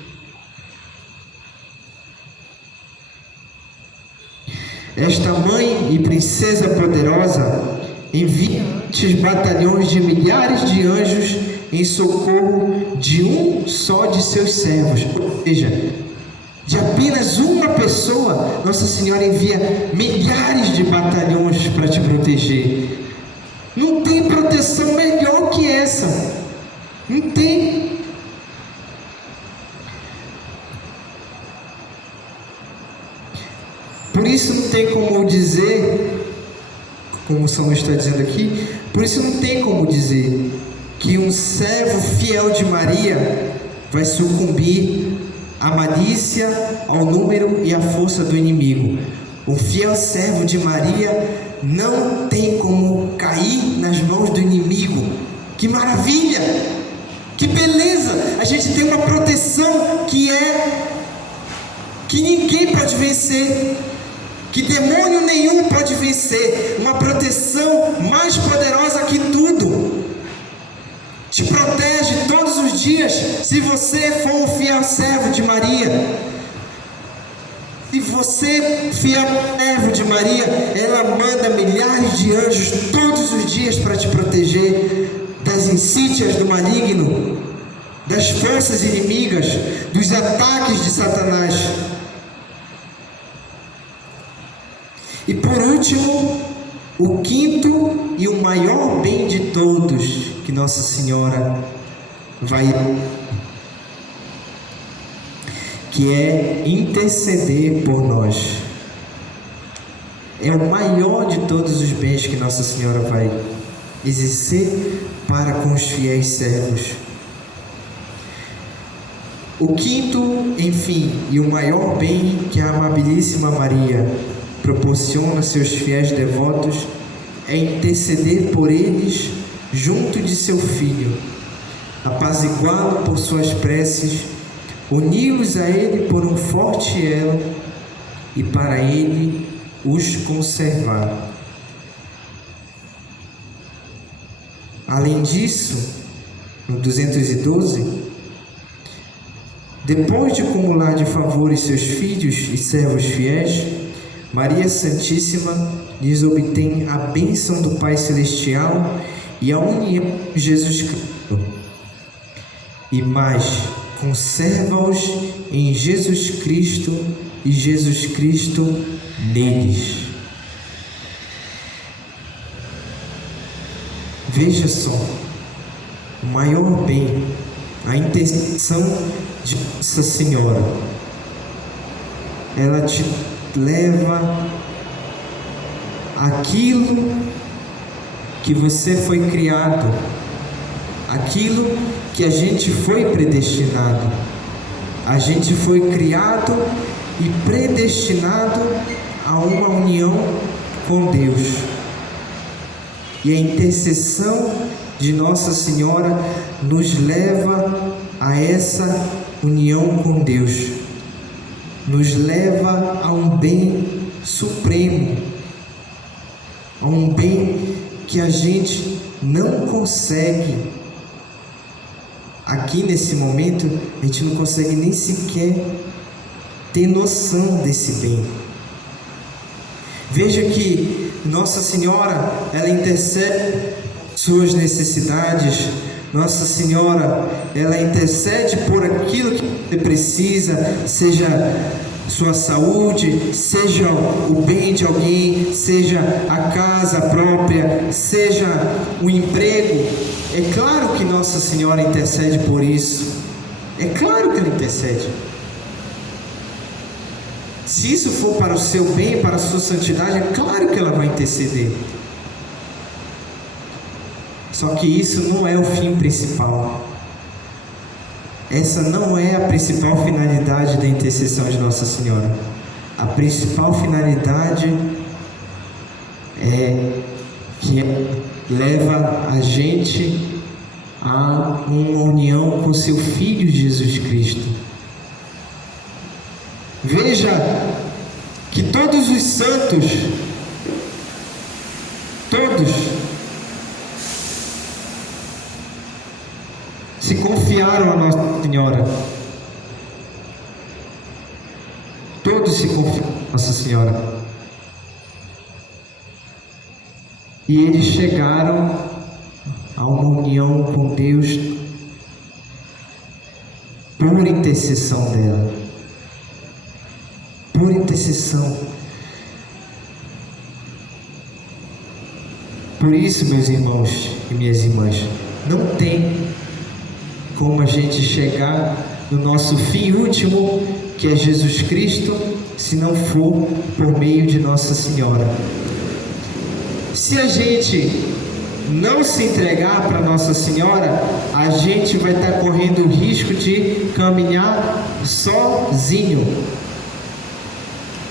Esta mãe e princesa poderosa envia estes batalhões de milhares de anjos em socorro de um só de seus servos. Ou seja, de apenas uma pessoa, Nossa Senhora envia milhares de batalhões para te proteger. Não tem proteção melhor que essa. Não tem. Por isso não tem como dizer, como o São está dizendo aqui, por isso não tem como dizer que um servo fiel de Maria vai sucumbir à malícia, ao número e à força do inimigo. O fiel servo de Maria não tem como cair maravilha, que beleza! A gente tem uma proteção que ninguém pode vencer, que demônio nenhum pode vencer, uma proteção mais poderosa que tudo. Te protege todos os dias, se você for um fiel servo de Maria. Se você, fiel servo de Maria, ela manda milhares de anjos todos os dias para te proteger das insídias do maligno, das forças inimigas, dos ataques de Satanás. E por último, o quinto e o maior bem de todos que Nossa Senhora vai, que é interceder por nós. É o maior de todos os bens que Nossa Senhora vai exercer para com os fiéis servos. O quinto, enfim, e o maior bem que a amabilíssima Maria proporciona a seus fiéis devotos é interceder por eles junto de seu Filho, apaziguá-lo por suas preces, uni-los a Ele por um forte elo e para Ele os conservar. Além disso, no 212, depois de acumular de favores seus filhos e servos fiéis, Maria Santíssima lhes obtém a bênção do Pai Celestial e a união de Jesus Cristo, e mais, conserva-os em Jesus Cristo e Jesus Cristo neles. Veja só, o maior bem, a intercessão de Nossa Senhora, ela te leva aquilo que você foi criado, aquilo que a gente foi predestinado. A gente foi criado e predestinado a uma união com Deus. E a intercessão de Nossa Senhora nos leva a essa união com Deus, nos leva a um bem supremo, a um bem que a gente não consegue. Aqui nesse momento, a gente não consegue nem sequer ter noção desse bem. Veja que Nossa Senhora, ela intercede suas necessidades. Nossa Senhora, ela intercede por aquilo que você precisa, seja sua saúde, seja o bem de alguém, seja a casa própria, seja o emprego. É claro que Nossa Senhora intercede por isso. É claro que ela intercede. Se isso for para o seu bem, para a sua santidade, é claro que ela vai interceder. Só que isso não é o fim principal. Essa não é a principal finalidade da intercessão de Nossa Senhora. A principal finalidade é que leva a gente a uma união com seu Filho Jesus Cristo. Veja que todos os santos, todos, se confiaram a Nossa Senhora. Todos se confiaram a Nossa Senhora. E eles chegaram a uma união com Deus por intercessão dela. Por intercessão. Por isso, meus irmãos e minhas irmãs, não tem como a gente chegar no nosso fim último, que é Jesus Cristo, se não for por meio de Nossa Senhora. Se a gente não se entregar para Nossa Senhora, a gente vai estar correndo o risco de caminhar sozinho.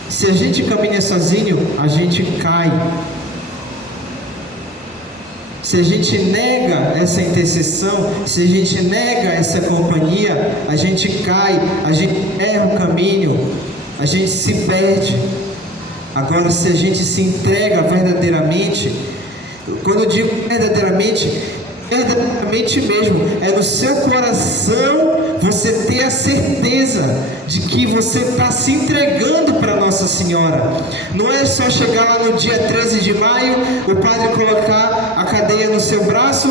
Se a gente caminha sozinho, a gente cai. Se a gente nega essa intercessão, se a gente nega essa companhia, a gente cai, a gente erra o caminho, a gente se perde. Agora, se a gente se entrega verdadeiramente, quando eu digo verdadeiramente mesmo, é no seu coração você ter a certeza de que você está se entregando para Nossa Senhora. Não é só chegar lá no dia 13 de maio, o padre colocar a cadeia no seu braço,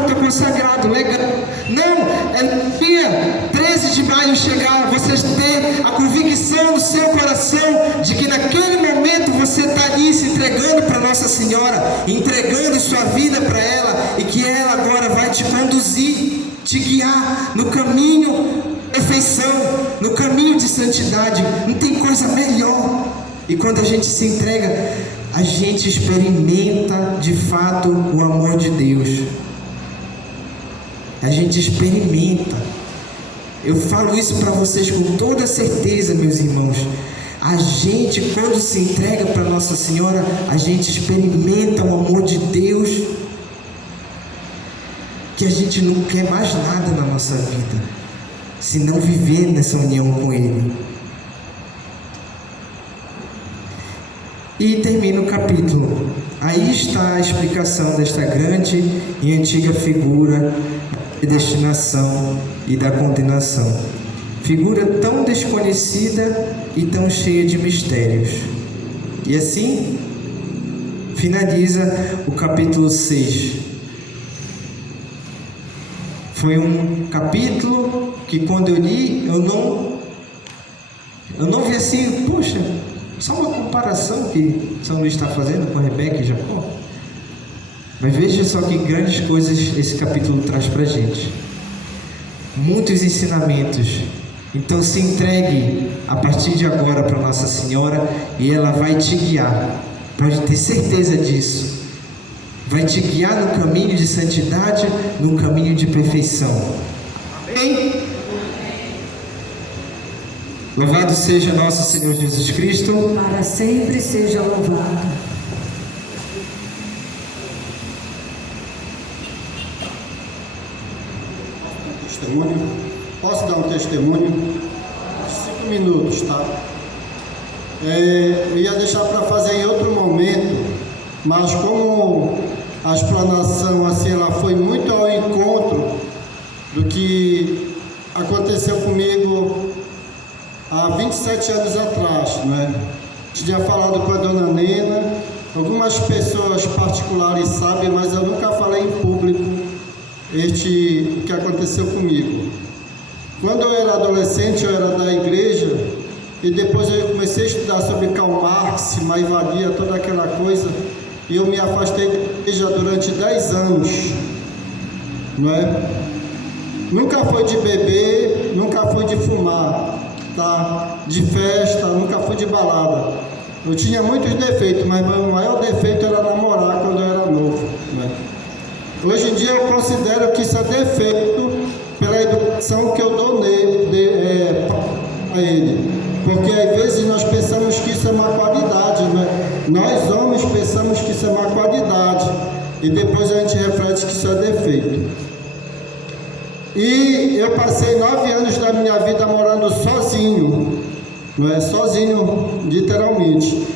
estou consagrado, legal. Não, é no dia 13 de maio chegar, você ter a convicção no seu coração de que naquele momento você está ali se entregando para Nossa Senhora, entregando sua vida para ela, e que ela agora vai te conduzir, te guiar no caminho de perfeição, no caminho de santidade. Não tem coisa melhor. E quando a gente se entrega, a gente experimenta de fato o amor de Deus. A gente experimenta. Eu falo isso para vocês com toda certeza, meus irmãos. A gente, quando se entrega para Nossa Senhora, a gente experimenta o amor de Deus, que a gente não quer mais nada na nossa vida, senão viver nessa união com Ele. E termina o capítulo. Aí está a explicação desta grande e antiga figura da predestinação e da condenação. Figura tão desconhecida e tão cheia de mistérios. E assim finaliza o capítulo 6. Foi um capítulo que, quando eu li, eu não vi assim, poxa, só uma comparação que São Luís está fazendo com Rebeca e Jacó. Mas veja só que grandes coisas esse capítulo traz para a gente. Muitos ensinamentos. Então se entregue a partir de agora para Nossa Senhora, e ela vai te guiar. Pode ter certeza disso. Vai te guiar no caminho de santidade, no caminho de perfeição. Amém? Louvado seja nosso Senhor Jesus Cristo. Para sempre seja louvado. Testemunho. Posso dar um testemunho? 5 minutos, tá? Eu ia deixar para fazer em outro momento, mas como a explanação assim, ela foi muito ao encontro do que aconteceu comigo há 27 anos atrás, né? Tinha falado com a dona Nena, algumas pessoas particulares sabem, mas eu nunca falei em público o que aconteceu comigo. Quando eu era adolescente, eu era da igreja, e depois eu comecei a estudar sobre Karl Marx, mais-valia, toda aquela coisa, e eu me afastei da igreja durante 10 anos, não é? Nunca fui de beber, nunca fui de fumar, tá? De festa, nunca fui de balada. Eu tinha muitos defeitos, mas meu maior defeito era namorar quando eu era novo, né? Hoje em dia eu considero que isso é defeito pela educação que eu dou a ele, porque às vezes nós pensamos que isso é uma qualidade, né? Nós homens pensamos que isso é uma qualidade, e depois a gente reflete que isso é defeito. E eu passei 9 anos da minha vida morando sozinho, não é? Sozinho, literalmente.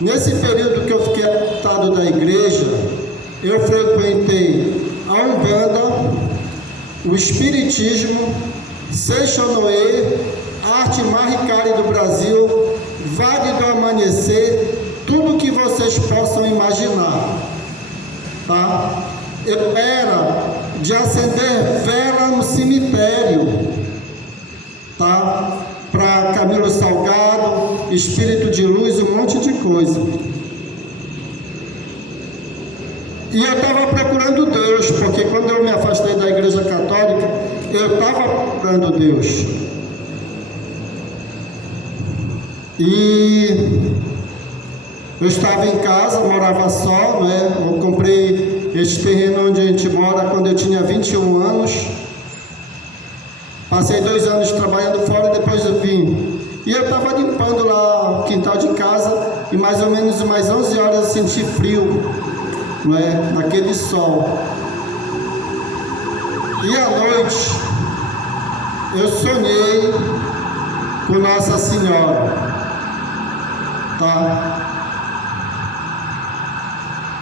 Nesse período que eu fiquei afastado da igreja, eu frequentei a Umbanda, o Espiritismo, Seixonoe, a arte Maricari do Brasil, Vale do Amanhecer, tudo que vocês possam imaginar, tá? Eu era de acender vela no cemitério, tá? Para Camilo Salgado, Espírito de Luz, um monte de coisa. E eu estava procurando Deus, porque quando eu me afastei da igreja católica, eu estava procurando Deus. E eu estava em casa, morava só, né? Eu comprei este terreno onde a gente mora quando eu tinha 21 anos. Passei 2 anos trabalhando fora e depois eu vim. E eu estava limpando lá o quintal de casa e mais ou menos umas 11 horas eu senti frio. não é? Naquele sol. E à noite eu sonhei com Nossa Senhora, tá?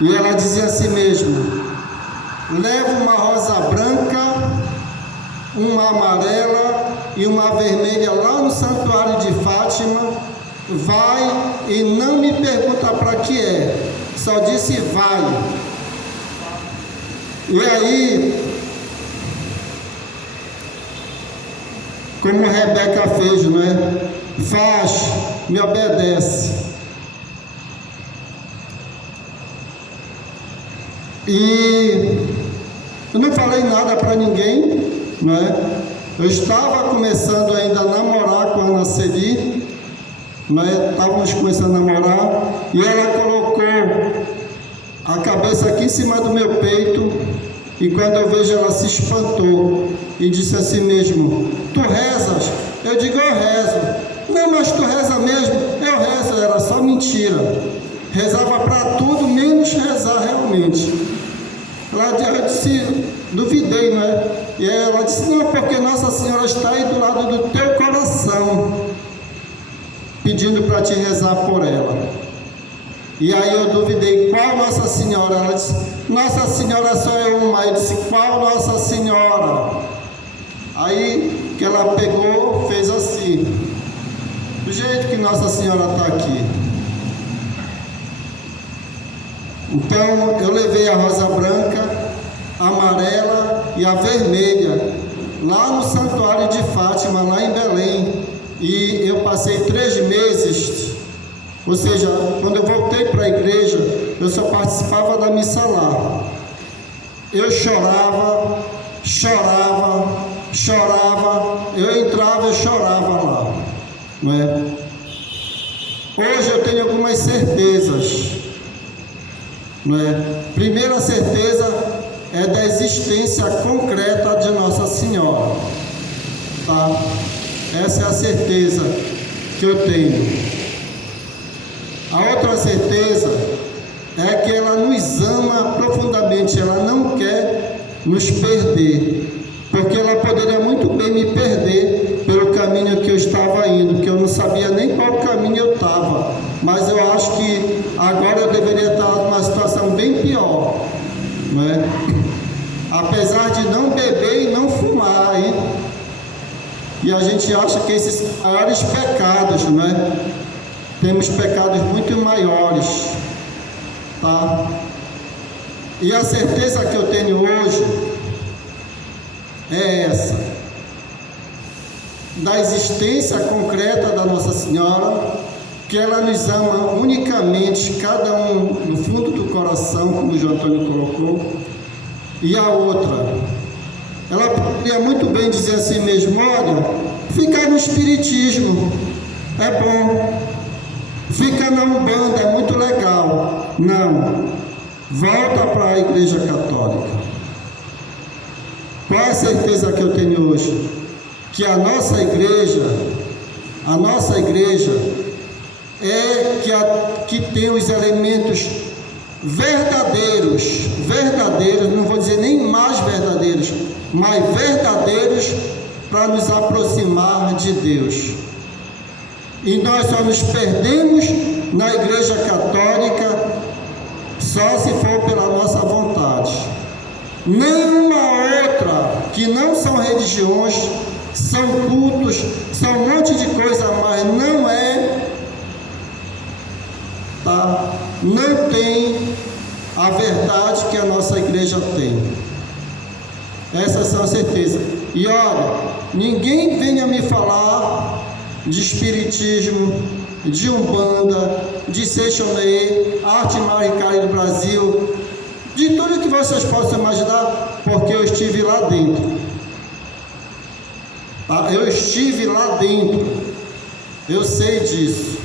E ela dizia assim mesmo: leva uma rosa branca, uma amarela e uma vermelha lá no santuário de Fátima, vai e não me pergunta para que é, só disse vai. E aí, como Rebeca fez, não é? Faz, me obedece. E eu não falei nada para ninguém, não é? Eu estava começando ainda a namorar com a Ana Celi, não é? Estávamos começando a namorar, e ela colocou a cabeça aqui em cima do meu peito, e quando eu vejo, ela se espantou e disse assim mesmo: tu rezas? Eu digo: eu rezo. Não, mas tu reza mesmo? Eu rezo. Era só mentira. Rezava para tudo, menos rezar realmente. Eu disse, duvidei, não é? E ela disse: não, porque Nossa Senhora está aí do lado do teu coração, pedindo para te rezar por ela. E aí eu duvidei: qual Nossa Senhora? Ela disse: Nossa Senhora só é uma. Eu disse: qual Nossa Senhora? Aí que ela pegou, fez assim, do jeito que Nossa Senhora está aqui. Então eu levei a rosa branca, a amarela e a vermelha lá no santuário de Fátima, lá em Belém, e eu passei 3 meses, ou seja, quando eu voltei para a igreja, eu só participava da missa lá. Eu chorava, eu entrava e chorava lá, não é? Hoje eu tenho algumas certezas, não é? Primeira certeza é da existência concreta de Nossa Senhora, tá? Essa é a certeza que eu tenho. A outra certeza é que ela nos ama profundamente, ela não quer nos perder, porque ela poderia muito bem me perder pelo caminho que eu estava indo, que eu não sabia nem qual caminho eu estava, mas eu acho que agora eu deveria estar numa situação bem pior, não é? Apesar de não beber e não fumar, hein? E a gente acha que esses são maiores pecados, não é? Temos pecados muito maiores, tá? E a certeza que eu tenho hoje é essa, da existência concreta da Nossa Senhora, que ela nos ama unicamente, cada um no fundo do coração, como o João Antônio colocou. E a outra, ela poderia muito bem dizer assim mesmo: olha, fica no espiritismo, é bom, fica na Umbanda, é muito legal. Não, volta para a Igreja Católica. Qual é a certeza que eu tenho hoje? Que a nossa igreja é que tem os elementos verdadeiros, não vou dizer nem mais verdadeiros, mas verdadeiros, para nos aproximar de Deus. E nós só nos perdemos na Igreja Católica só se for pela nossa vontade. Nenhuma outra, que não são religiões, são cultos, são um monte de coisa, mas não é, tá? Não tem a verdade que a nossa igreja tem. Essas são as certezas. E olha, ninguém venha me falar de espiritismo, de Umbanda, de Seixonê, Arte Maricária do Brasil, de tudo que vocês possam imaginar, porque eu estive lá dentro. Tá? Eu estive lá dentro, eu sei disso,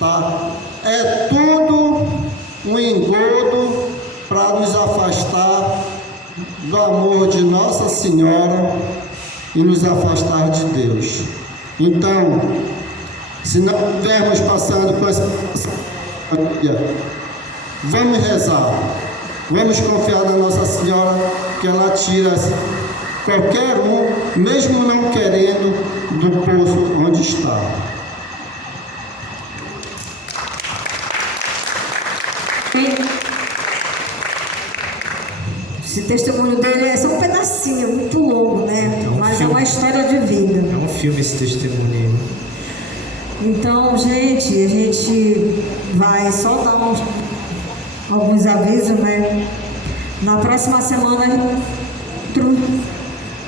tá? É tudo um engodo para nos afastar do amor de Nossa Senhora e nos afastar de Deus. Então, se não estivermos passando por essa pandemia, vamos rezar, Vamos confiar na Nossa Senhora, que ela tira qualquer um, mesmo não querendo, do poço onde está. Esse testemunho dele é só um pedacinho, é muito longo, né? Mas é uma história de vida. É um filme esse testemunho. Então, gente, a gente vai só dar alguns avisos, né? Na próxima semana,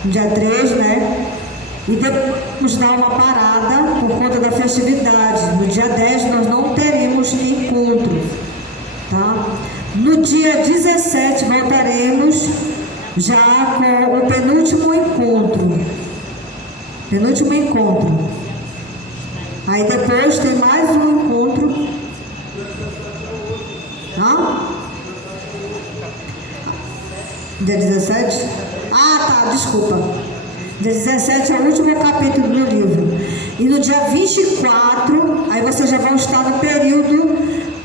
dia 3, né? E devemos dar uma parada por conta da festividade. No dia 10 nós não teremos encontro, tá? No dia 17 voltaremos já com o penúltimo encontro. Aí depois tem mais um encontro. Dia 17? Ah, tá, desculpa. Dia 17 é o último capítulo do livro. E no dia 24, aí vocês já vão estar no período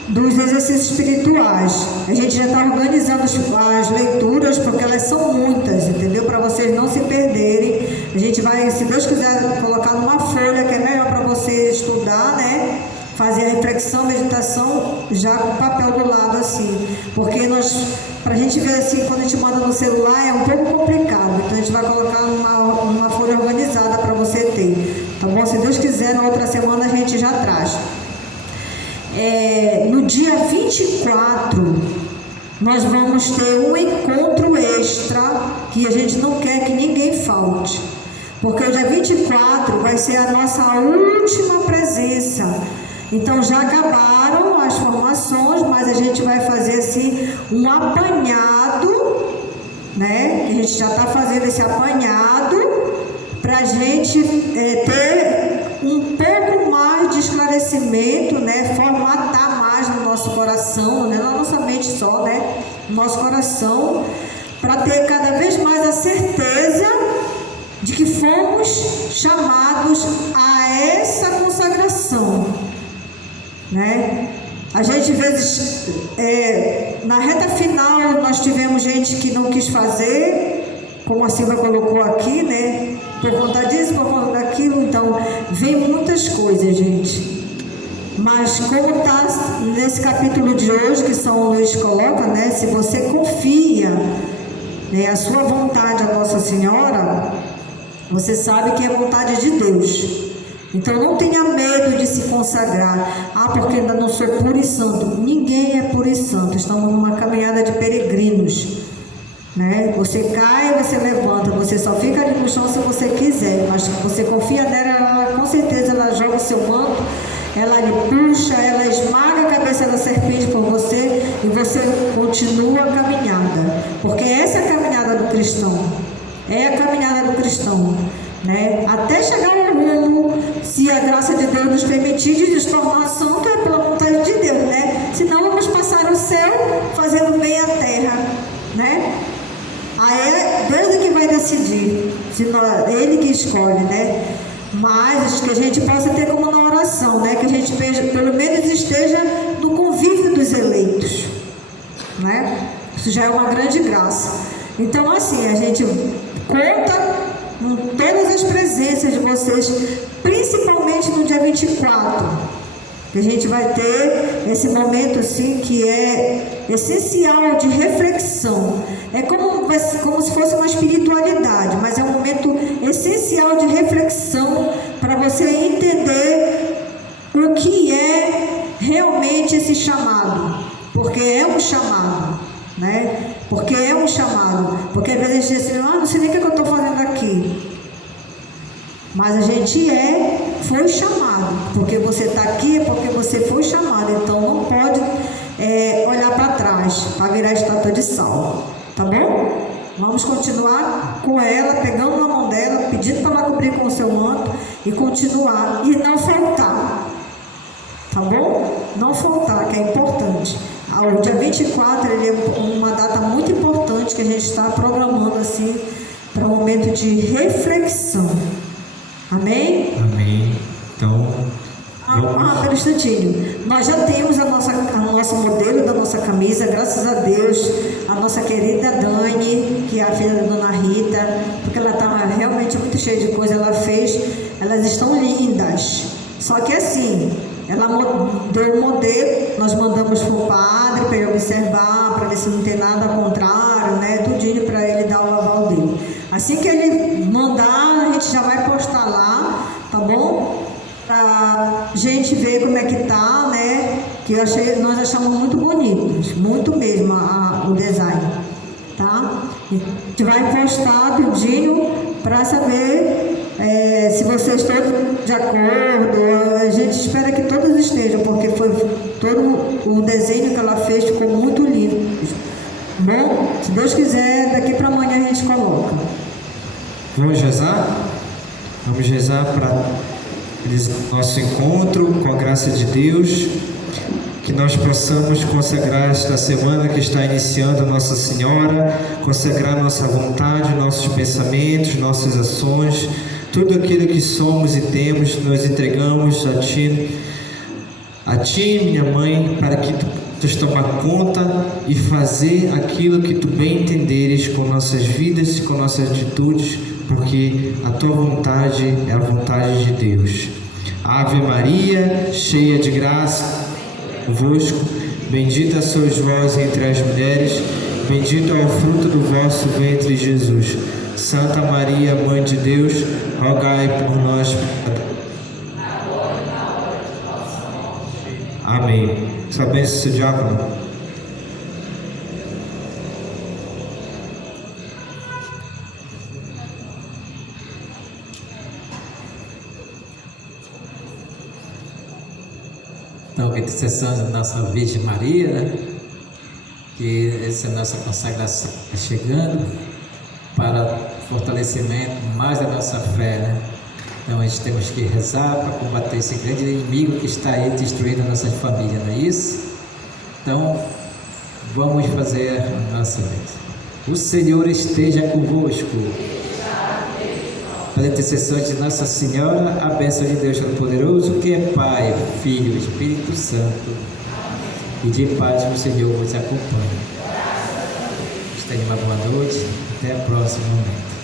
dos exercícios espirituais. A gente já está organizando as leituras, porque elas são muitas, entendeu? Para vocês não se perderem. A gente vai, se Deus quiser, colocar numa folha que é melhor para você estudar, né? Fazer a reflexão, meditação, já com o papel do lado assim. Porque para a gente ver assim, quando a gente manda no celular, é um pouco complicado. Então a gente vai colocar numa folha organizada para você ter. Tá bom? Se Deus quiser, na outra semana a gente já traz. No dia 24, nós vamos ter um encontro extra, que a gente não quer que ninguém falte, porque o dia 24 vai ser a nossa última presença. Então já acabaram as formações, mas a gente vai fazer assim um apanhado, né? A gente já está fazendo esse apanhado para a gente ter um pouco mais de esclarecimento, né? Formatar mais no nosso coração, né? Não na nossa mente só, né? No nosso coração, para ter cada vez mais a certeza de que fomos chamados a essa consagração, né? A gente, às vezes, na reta final, nós tivemos gente que não quis fazer, como a Silvia colocou aqui, né? Por conta disso, por conta daquilo. Então, vem muitas coisas, gente. Mas como está nesse capítulo de hoje, que São Luís coloca, né? Se você confia, né, a sua vontade a Nossa Senhora, você sabe que é vontade de Deus. Então, não tenha medo de se consagrar. Porque ainda não sou puro e santo. Ninguém é puro e santo. Estamos numa caminhada de peregrinos, né? Você cai, você levanta, você só fica ali no chão se você quiser, mas você confia nela, ela, com certeza ela joga o seu manto, ela lhe puxa, ela esmaga a cabeça da serpente por você e você continua a caminhada, porque essa é a caminhada do cristão, né? Até chegar ao rumo, se a graça de Deus nos permitir, de nos tornar santo, é pela vontade de Deus, né? Senão vamos passar o céu fazendo bem a terra, né? Aí é Deus que vai decidir, Ele que escolhe, né? Mas que a gente possa ter como na oração, né? Que a gente pelo menos esteja no convívio dos eleitos, né? Isso já é uma grande graça. Então, assim, a gente conta com todas as presenças de vocês, principalmente no dia 24, que a gente vai ter esse momento assim que é essencial de reflexão. É como se fosse uma espiritualidade, mas é um momento essencial de reflexão para você entender o que é realmente esse chamado, porque é um chamado, né? Porque é um chamado, porque às vezes a gente diz assim, não sei nem o que eu estou fazendo aqui. Mas a gente foi chamado, porque você está aqui é porque você foi chamado, então não pode olhar para trás, para virar estátua de sal, tá bom? Vamos continuar com ela, pegando na mão dela, pedindo para ela cobrir com o seu manto e continuar, e não faltar, tá bom? Não faltar, que é importante. O dia 24 ele é uma data muito importante que a gente está programando assim, para um momento de reflexão. Amém? Amém. Então, Pera um instantinho. Nós já temos o nosso modelo da nossa camisa, graças a Deus, a nossa querida Dani, que é a filha da dona Rita, porque ela estava realmente muito cheia de coisa, ela fez, elas estão lindas. Só que assim, ela deu o modelo, nós mandamos para o padre para ele observar, para ver se não tem nada ao contrário, né? Tudinho para ele dar o aval dele. Assim que ele mandar, a gente já vai postar lá, tá bom? Pra gente ver como é que tá, né? Que nós achamos muito bonitos, muito mesmo o design, tá? A gente vai postar tudinho para saber se vocês estão de acordo. A gente espera que todos estejam, porque foi todo o desenho que ela fez ficou muito lindo. Bom, se Deus quiser, daqui para amanhã a gente coloca. Vamos rezar? Vamos rezar para nosso encontro com a graça de Deus, que nós possamos consagrar esta semana que está iniciando Nossa Senhora, consagrar nossa vontade, nossos pensamentos, nossas ações, tudo aquilo que somos e temos, nós entregamos a Ti, minha Mãe, para que Tu tomar conta e fazer aquilo que Tu bem entenderes com nossas vidas, com nossas atitudes, porque a Tua vontade é a vontade de Deus. Ave Maria, cheia de graça, convosco, bendita sois vós entre as mulheres, bendito é o fruto do vosso ventre, Jesus. Santa Maria, Mãe de Deus, rogai por nós. Amém. Sua bênção, seu diácono. Então, a intercessão da nossa Virgem Maria, né? Que essa nossa consagração está chegando para fortalecimento mais da nossa fé, né? Então, a gente temos que rezar para combater esse grande inimigo que está aí destruindo a nossa família, não é isso? Então, vamos fazer a nossa vez. O Senhor esteja convosco. Pela intercessão de Nossa Senhora, a bênção de Deus Todo-Poderoso, que é Pai, Filho e Espírito Santo, e de paz o Senhor vos acompanhe. Tenha uma boa noite, até o próximo momento.